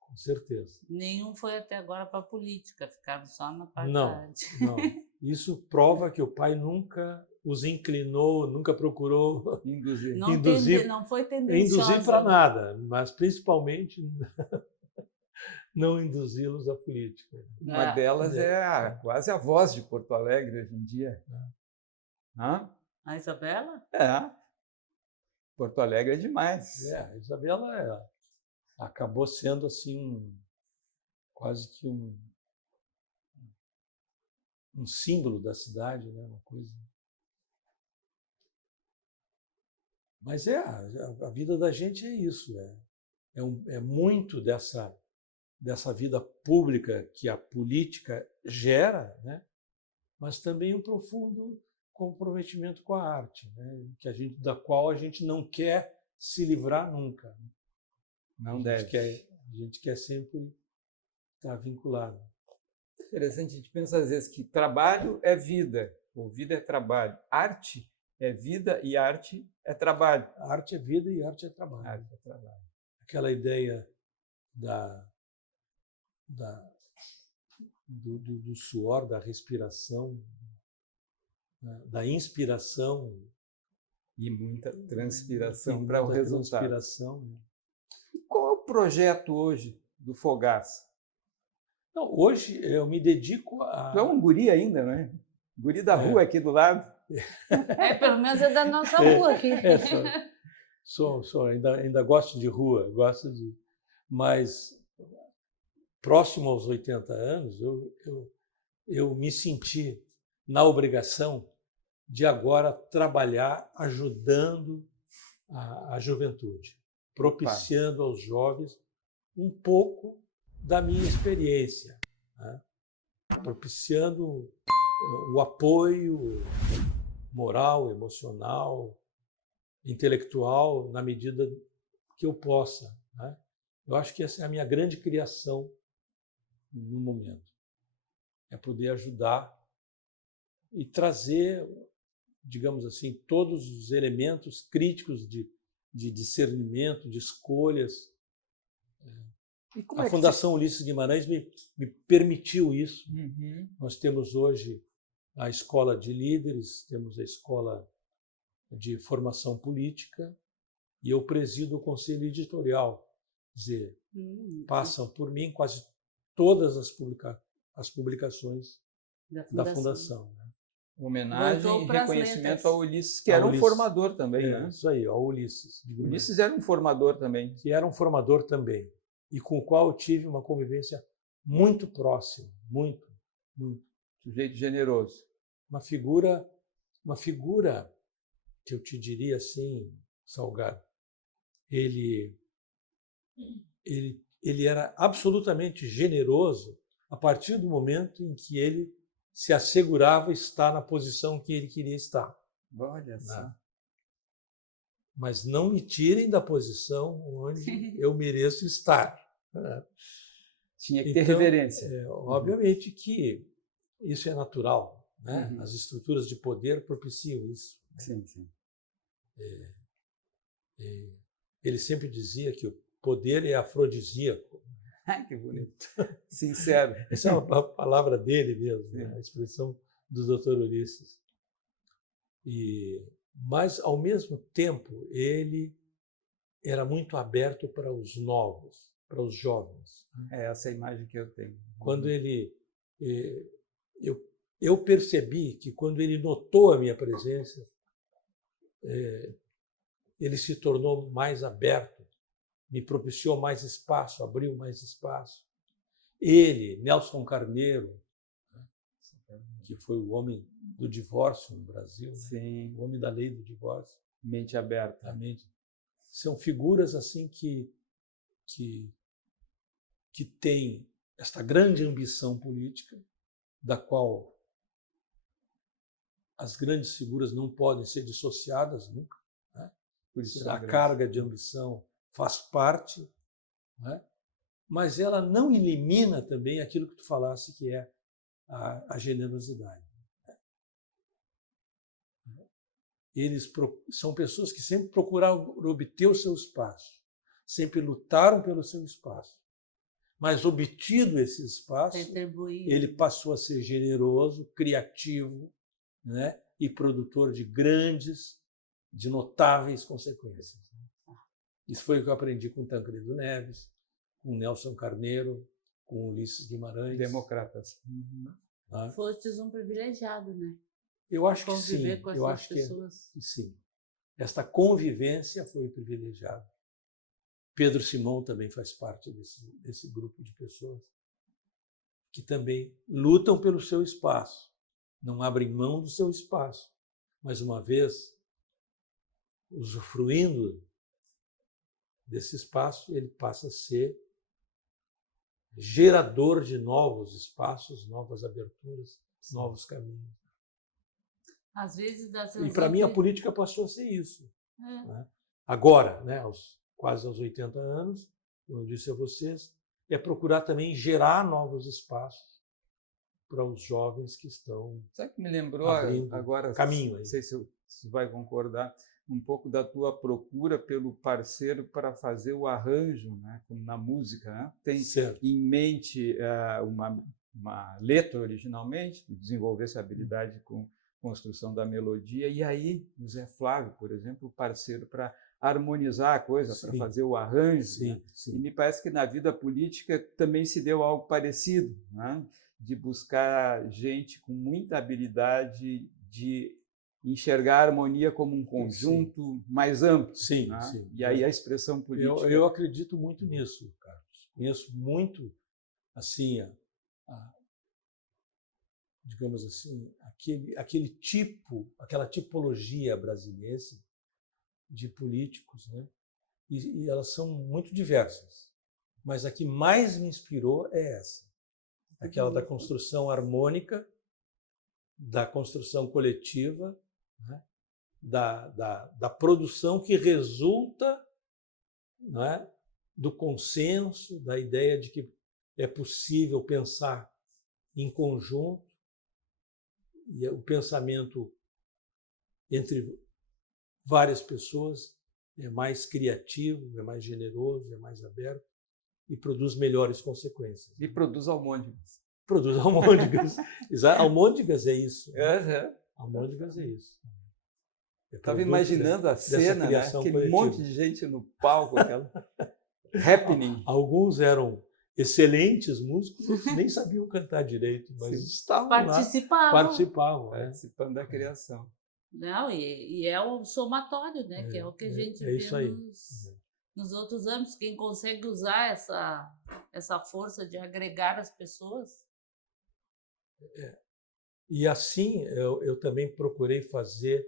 Com certeza. Nenhum foi até agora para a política, ficaram só na parte da arte. Não. Isso prova que o pai nunca os inclinou, nunca procurou induzir. Não foi tendencioso. Induzir para nada, mas principalmente não induzi-los à política. Uma delas quase a voz de Porto Alegre hoje em dia. A Isabela? Porto Alegre é demais. A Isabela acabou sendo assim quase que um símbolo da cidade, né? Uma coisa. Mas a vida da gente é isso, é muito dessa vida pública que a política gera, né? Mas também um profundo comprometimento com a arte, né? Da qual a gente não quer se livrar nunca. Não deve. A gente quer sempre estar vinculado. Interessante, a gente pensa às vezes que trabalho é vida, ou vida é trabalho. Arte é vida e arte é trabalho. Arte é vida e arte é trabalho. Arte é trabalho. Aquela ideia do suor, da respiração, da inspiração. E muita transpiração para o resultado. Transpiração, né? E qual é o projeto hoje do Fogaça? Não, hoje eu me dedico a... Tu é um guri ainda, né? Guri da rua aqui do lado. Pelo menos é da nossa rua aqui. Ainda gosto de rua, mas próximo aos 80 anos, eu me senti na obrigação de agora trabalhar ajudando a juventude, propiciando aos jovens um pouco da minha experiência, né? Propiciando o apoio moral, emocional, intelectual, na medida que eu possa, né? Eu acho que essa é a minha grande criação no momento. É poder ajudar e trazer, digamos assim, todos os elementos críticos de discernimento, de escolhas. A Fundação Ulisses Guimarães me permitiu isso. Nós temos hoje a Escola de Líderes, temos a Escola de Formação Política e eu presido o Conselho Editorial. Quer dizer, passam por mim quase todas as publicações da Fundação. Né? Homenagem e reconhecimento ao Ulisses, que era um formador também. Né? Isso aí, ao Ulisses. Ulisses era um formador também. Que era um formador também. E com o qual eu tive uma convivência muito próxima, muito. Sujeito generoso. Uma figura que eu te diria assim, Salgado, ele era absolutamente generoso a partir do momento em que ele se assegurava estar na posição que ele queria estar. Olha só. Mas não me tirem da posição onde eu mereço estar. Tinha que ter reverência. Obviamente que isso é natural, né? As estruturas de poder propiciam isso. Sim. Ele sempre dizia que o poder é afrodisíaco. Ai, que bonito. Sincero. Essa é uma palavra dele mesmo, né? A expressão do Dr. Ulisses. Mas, ao mesmo tempo, ele era muito aberto para os novos, para os jovens. É essa a imagem que eu tenho. Quando eu percebi que quando ele notou a minha presença, ele se tornou mais aberto, me propiciou mais espaço, abriu mais espaço. Ele, Nelson Carneiro, que foi o homem do divórcio no Brasil, sim, o homem da lei do divórcio. Mente aberta. São figuras assim que têm esta grande ambição política, da qual as grandes figuras não podem ser dissociadas nunca. Né? Por isso a carga de ambição faz parte, né? Mas ela não elimina também aquilo que tu falasse, que é a generosidade. Eles são pessoas que sempre procuraram obter o seu espaço, sempre lutaram pelo seu espaço. Mas, obtido esse espaço, ele passou a ser generoso, criativo, né? E produtor de notáveis consequências. Isso foi o que eu aprendi com Tancredo Neves, com Nelson Carneiro, com Ulisses Guimarães. Democratas. Fostes um privilegiado, né? Eu acho que sim. Conviver com essas pessoas. Que sim. Esta convivência foi privilegiada. Pedro Simão também faz parte desse grupo de pessoas que também lutam pelo seu espaço, não abrem mão do seu espaço, mas uma vez usufruindo desse espaço, ele passa a ser gerador de novos espaços, novas aberturas, novos caminhos. Às vezes e para mim a política passou a ser isso. Né? Agora, né, quase aos 80 anos, como eu disse a vocês, é procurar também gerar novos espaços para os jovens que estão Sabe que me lembrou agora, caminho aí. Não sei se você vai concordar, um pouco da tua procura pelo parceiro para fazer o arranjo, né, na música. Né? Tem em mente uma letra originalmente, desenvolver essa habilidade com construção da melodia, e aí o Zé Flávio, por exemplo, o parceiro para harmonizar a coisa, para fazer o arranjo. Sim. E me parece que na vida política também se deu algo parecido, né? De buscar gente com muita habilidade de enxergar a harmonia como um conjunto mais amplo. Sim. E aí a expressão política... Eu acredito muito nisso, Carlos. Conheço muito, assim, digamos assim, aquela tipologia brasileira de políticos, né? E elas são muito diversas. Mas a que mais me inspirou é essa. Aquela da construção harmônica, da construção coletiva, né? da produção que resulta, não é? Do consenso, da ideia de que é possível pensar em conjunto, e o pensamento entre várias pessoas é mais criativo, é mais generoso, é mais aberto e produz melhores consequências. E produz almôndegas. Produz almôndegas. Almôndegas é isso. Almôndegas é isso. Estava imaginando a cena, né? Aquele coletiva. Monte de gente no palco, aquela happening. Alguns eram excelentes músicos, outros nem sabiam cantar direito, mas estavam participavam. Participando da criação. Não, e é o somatório, né? Que é o que a gente vê nos outros âmbitos. Quem consegue usar essa força de agregar as pessoas. E assim eu também procurei fazer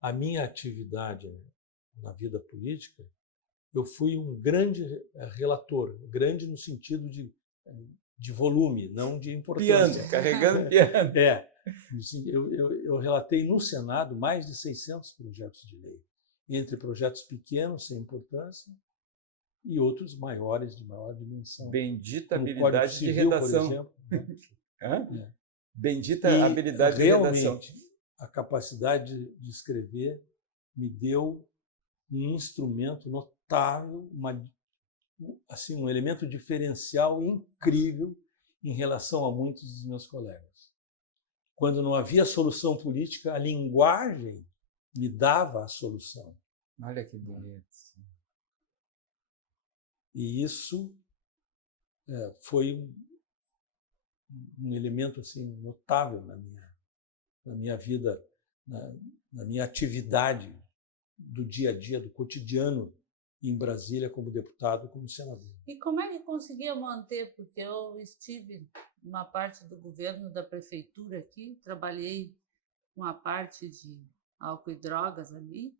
a minha atividade na vida política. Eu fui um grande relator, grande no sentido de volume, não de importância. Piano, carregando piano. Eu relatei no Senado mais de 600 projetos de lei, entre projetos pequenos, sem importância, e outros maiores, de maior dimensão. Bendita habilidade de redação. Por exemplo. Bendita habilidade de redação. Realmente, a capacidade de escrever me deu um instrumento notável, um elemento diferencial incrível em relação a muitos dos meus colegas. Quando não havia solução política, a linguagem me dava a solução. Olha que bonito. E isso foi um elemento assim, notável na minha vida, na minha atividade do dia a dia, do cotidiano em Brasília como deputado, como senador. E como é que conseguia manter? Porque eu estive numa parte do governo da prefeitura aqui, trabalhei com a parte de álcool e drogas ali,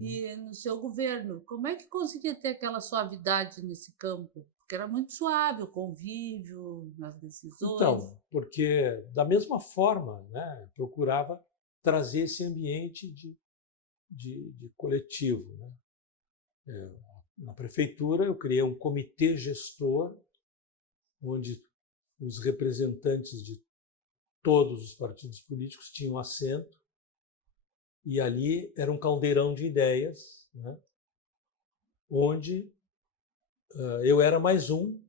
e no seu governo, como é que conseguia ter aquela suavidade nesse campo? Porque era muito suave o convívio, nas decisões. Então, porque da mesma forma, né, procurava trazer esse ambiente de coletivo, né? Na prefeitura, eu criei um comitê gestor, onde os representantes de todos os partidos políticos tinham assento, e ali era um caldeirão de ideias, né? Onde eu era mais um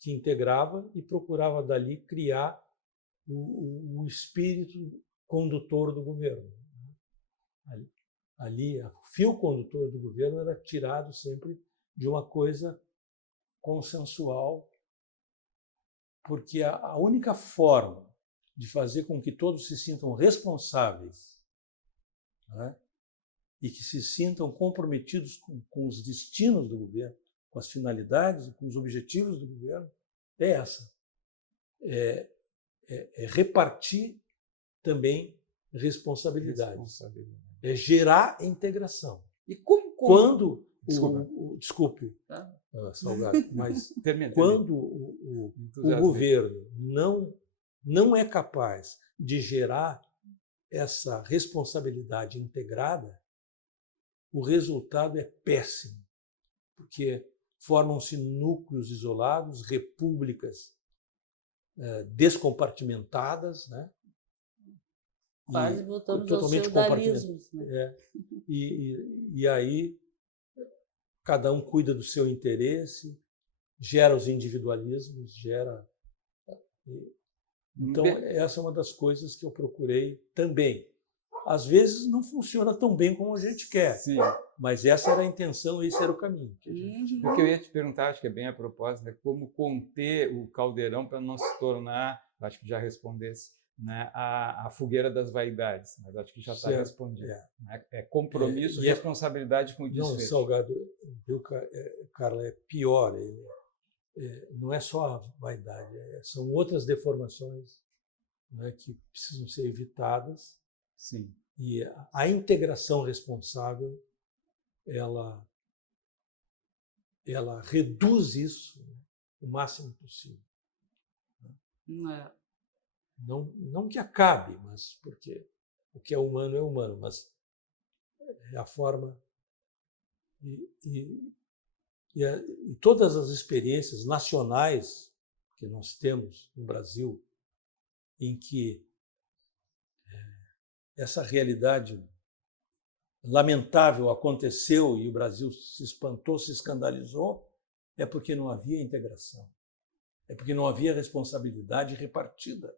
que integrava e procurava dali criar o espírito condutor do governo. Ali, o fio condutor do governo era tirado sempre de uma coisa consensual, porque a única forma de fazer com que todos se sintam responsáveis, né, e que se sintam comprometidos com os destinos do governo, com as finalidades, com os objetivos do governo, é essa. É repartir também responsabilidades. É gerar integração. E quando desculpe, Salgado, mas quando o governo não é capaz de gerar essa responsabilidade integrada, o resultado é péssimo, porque formam-se núcleos isolados, repúblicas descompartimentadas, né? Quase voltamos aos feudalismos. Né? E aí cada um cuida do seu interesse, gera os individualismos, gera... Então, essa é uma das coisas que eu procurei também. Às vezes não funciona tão bem como a gente quer, Sim. mas essa era a intenção, esse era o caminho. O que eu ia te perguntar, acho que é bem a propósito, é como conter o caldeirão para não se tornar, acho que já respondesse, né, a fogueira das vaidades, mas acho que já está respondido. Né? É compromisso, responsabilidade com o desfecho. Não, Salgado, Carla, é pior. Não é só a vaidade, são outras deformações, né, que precisam ser evitadas. Sim. E a integração responsável, ela reduz isso, né, o máximo possível. Não que acabe, mas porque o que é humano, mas é a forma. E todas as experiências nacionais que nós temos no Brasil, em que essa realidade lamentável aconteceu e o Brasil se espantou, se escandalizou, é porque não havia integração, é porque não havia responsabilidade repartida.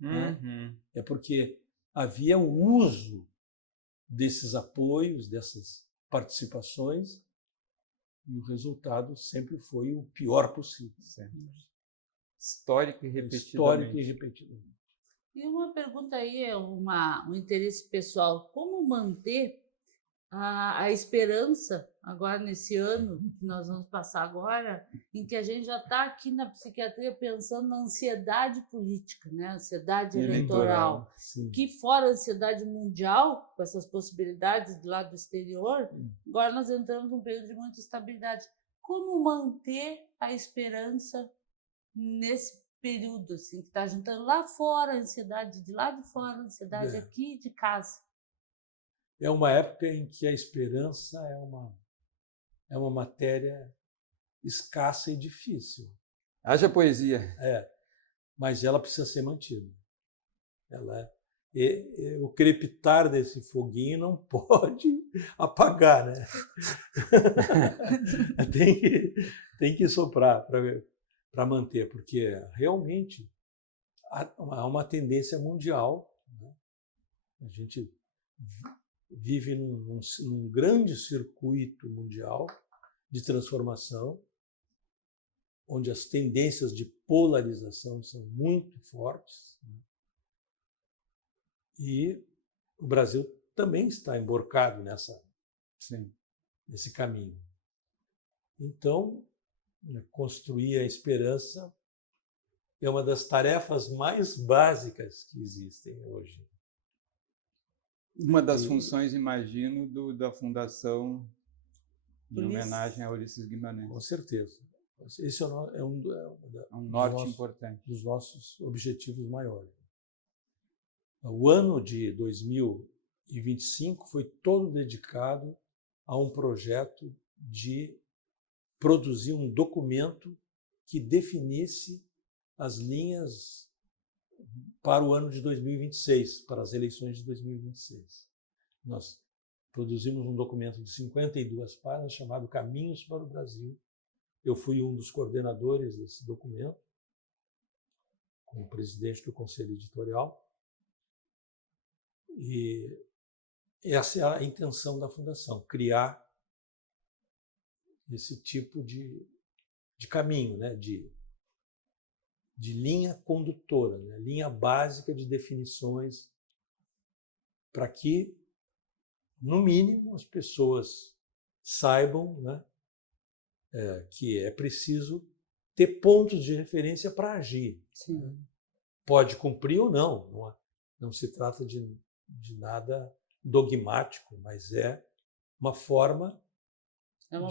Né? É porque havia o uso desses apoios, dessas participações, e o resultado sempre foi o pior possível. Histórico e repetidamente. E uma pergunta aí, um interesse pessoal. Como manter a esperança agora nesse ano que nós vamos passar agora, em que a gente já está aqui na psiquiatria pensando na ansiedade política, né? Ansiedade eleitoral, que fora a ansiedade mundial, com essas possibilidades do lado exterior, agora nós entramos num período de muita instabilidade. Como manter a esperança nesse período, assim, que está juntando lá fora a ansiedade de lá de fora, a ansiedade aqui de casa? É uma época em que a esperança é uma matéria escassa e difícil. Haja poesia. Mas ela precisa ser mantida. O crepitar desse foguinho não pode apagar, né? tem que soprar para manter, porque realmente há uma tendência mundial, né? A gente vive num grande circuito mundial de transformação, onde as tendências de polarização são muito fortes, né? E o Brasil também está emborcado nesse caminho. Então, construir a esperança é uma das tarefas mais básicas que existem hoje. Uma das funções, imagino, da Fundação em homenagem a Ulisses Guimarães. Com certeza. Esse é um norte importante dos nossos objetivos maiores. O ano de 2025 foi todo dedicado a um projeto de produzir um documento que definisse as linhas para o ano de 2026, para as eleições de 2026. Nós produzimos um documento de 52 páginas chamado Caminhos para o Brasil. Eu fui um dos coordenadores desse documento, como presidente do Conselho Editorial. E essa é a intenção da Fundação, criar esse tipo de caminho, né? de linha condutora, né? Linha básica de definições, para que, no mínimo, as pessoas saibam, né, que é preciso ter pontos de referência para agir. Sim. Pode cumprir ou não, não se trata de nada dogmático, mas é uma forma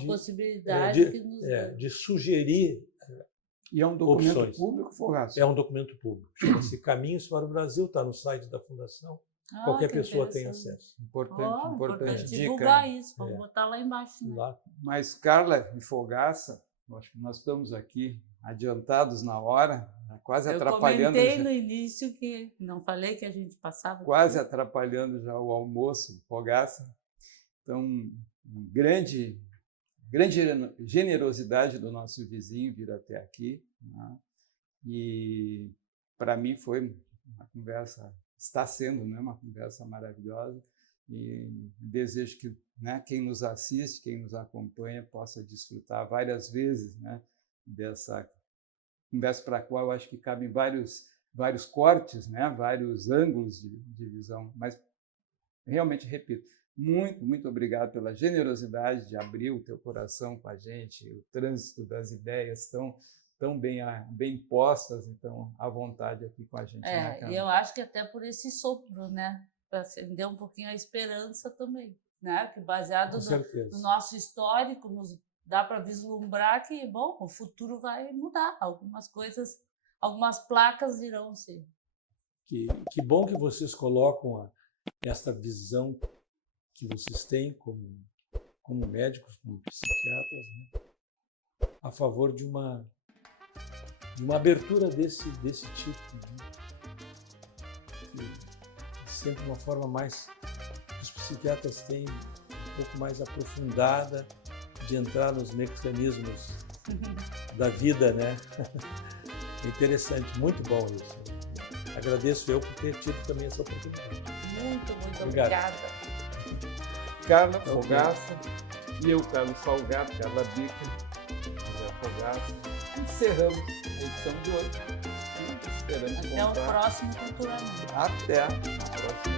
possibilidade que nos de sugerir. E é um documento opções. Público, Fogaça? É um documento público. Chama-se Caminhos para o Brasil, está no site da Fundação. Qualquer pessoa tem acesso. Importante dica. Divulgar isso, vamos botar lá embaixo. Né? Lá. Mas, Carla e Fogaça, acho que nós estamos aqui adiantados na hora, quase atrapalhando. Eu comentei no início que não falei que a gente passava. Quase atrapalhando já o almoço, Fogaça. Então, grande generosidade do nosso vizinho vir até aqui, né? E para mim foi uma conversa está sendo, né, uma conversa maravilhosa e desejo que, né, quem nos assiste, quem nos acompanha, possa desfrutar várias vezes, né, dessa conversa para a qual eu acho que cabem vários cortes, né, vários ângulos de visão, mas realmente, repito, muito obrigado pela generosidade de abrir o teu coração com a gente, o trânsito das ideias tão bem postas, então, à vontade aqui com a gente. E eu acho que até por esse sopro, né, para acender um pouquinho a esperança também, né, que baseado no nosso histórico, nos dá para vislumbrar que, bom, o futuro vai mudar, algumas coisas, algumas placas irão ser. Que bom que vocês colocam esta visão que vocês têm como médicos, como psiquiatras, né, a favor de uma abertura desse tipo, né, que sempre uma forma mais que os psiquiatras têm um pouco mais aprofundada de entrar nos mecanismos da vida, né? É interessante, muito bom isso. Agradeço eu por ter tido também essa oportunidade. Muito obrigada. Carla Fogaça e eu, Carlos Salgado, Carla Bica, José Fogaça. Encerramos a edição de hoje. Esperamos Até o próximo Culturalmente. Até a próxima.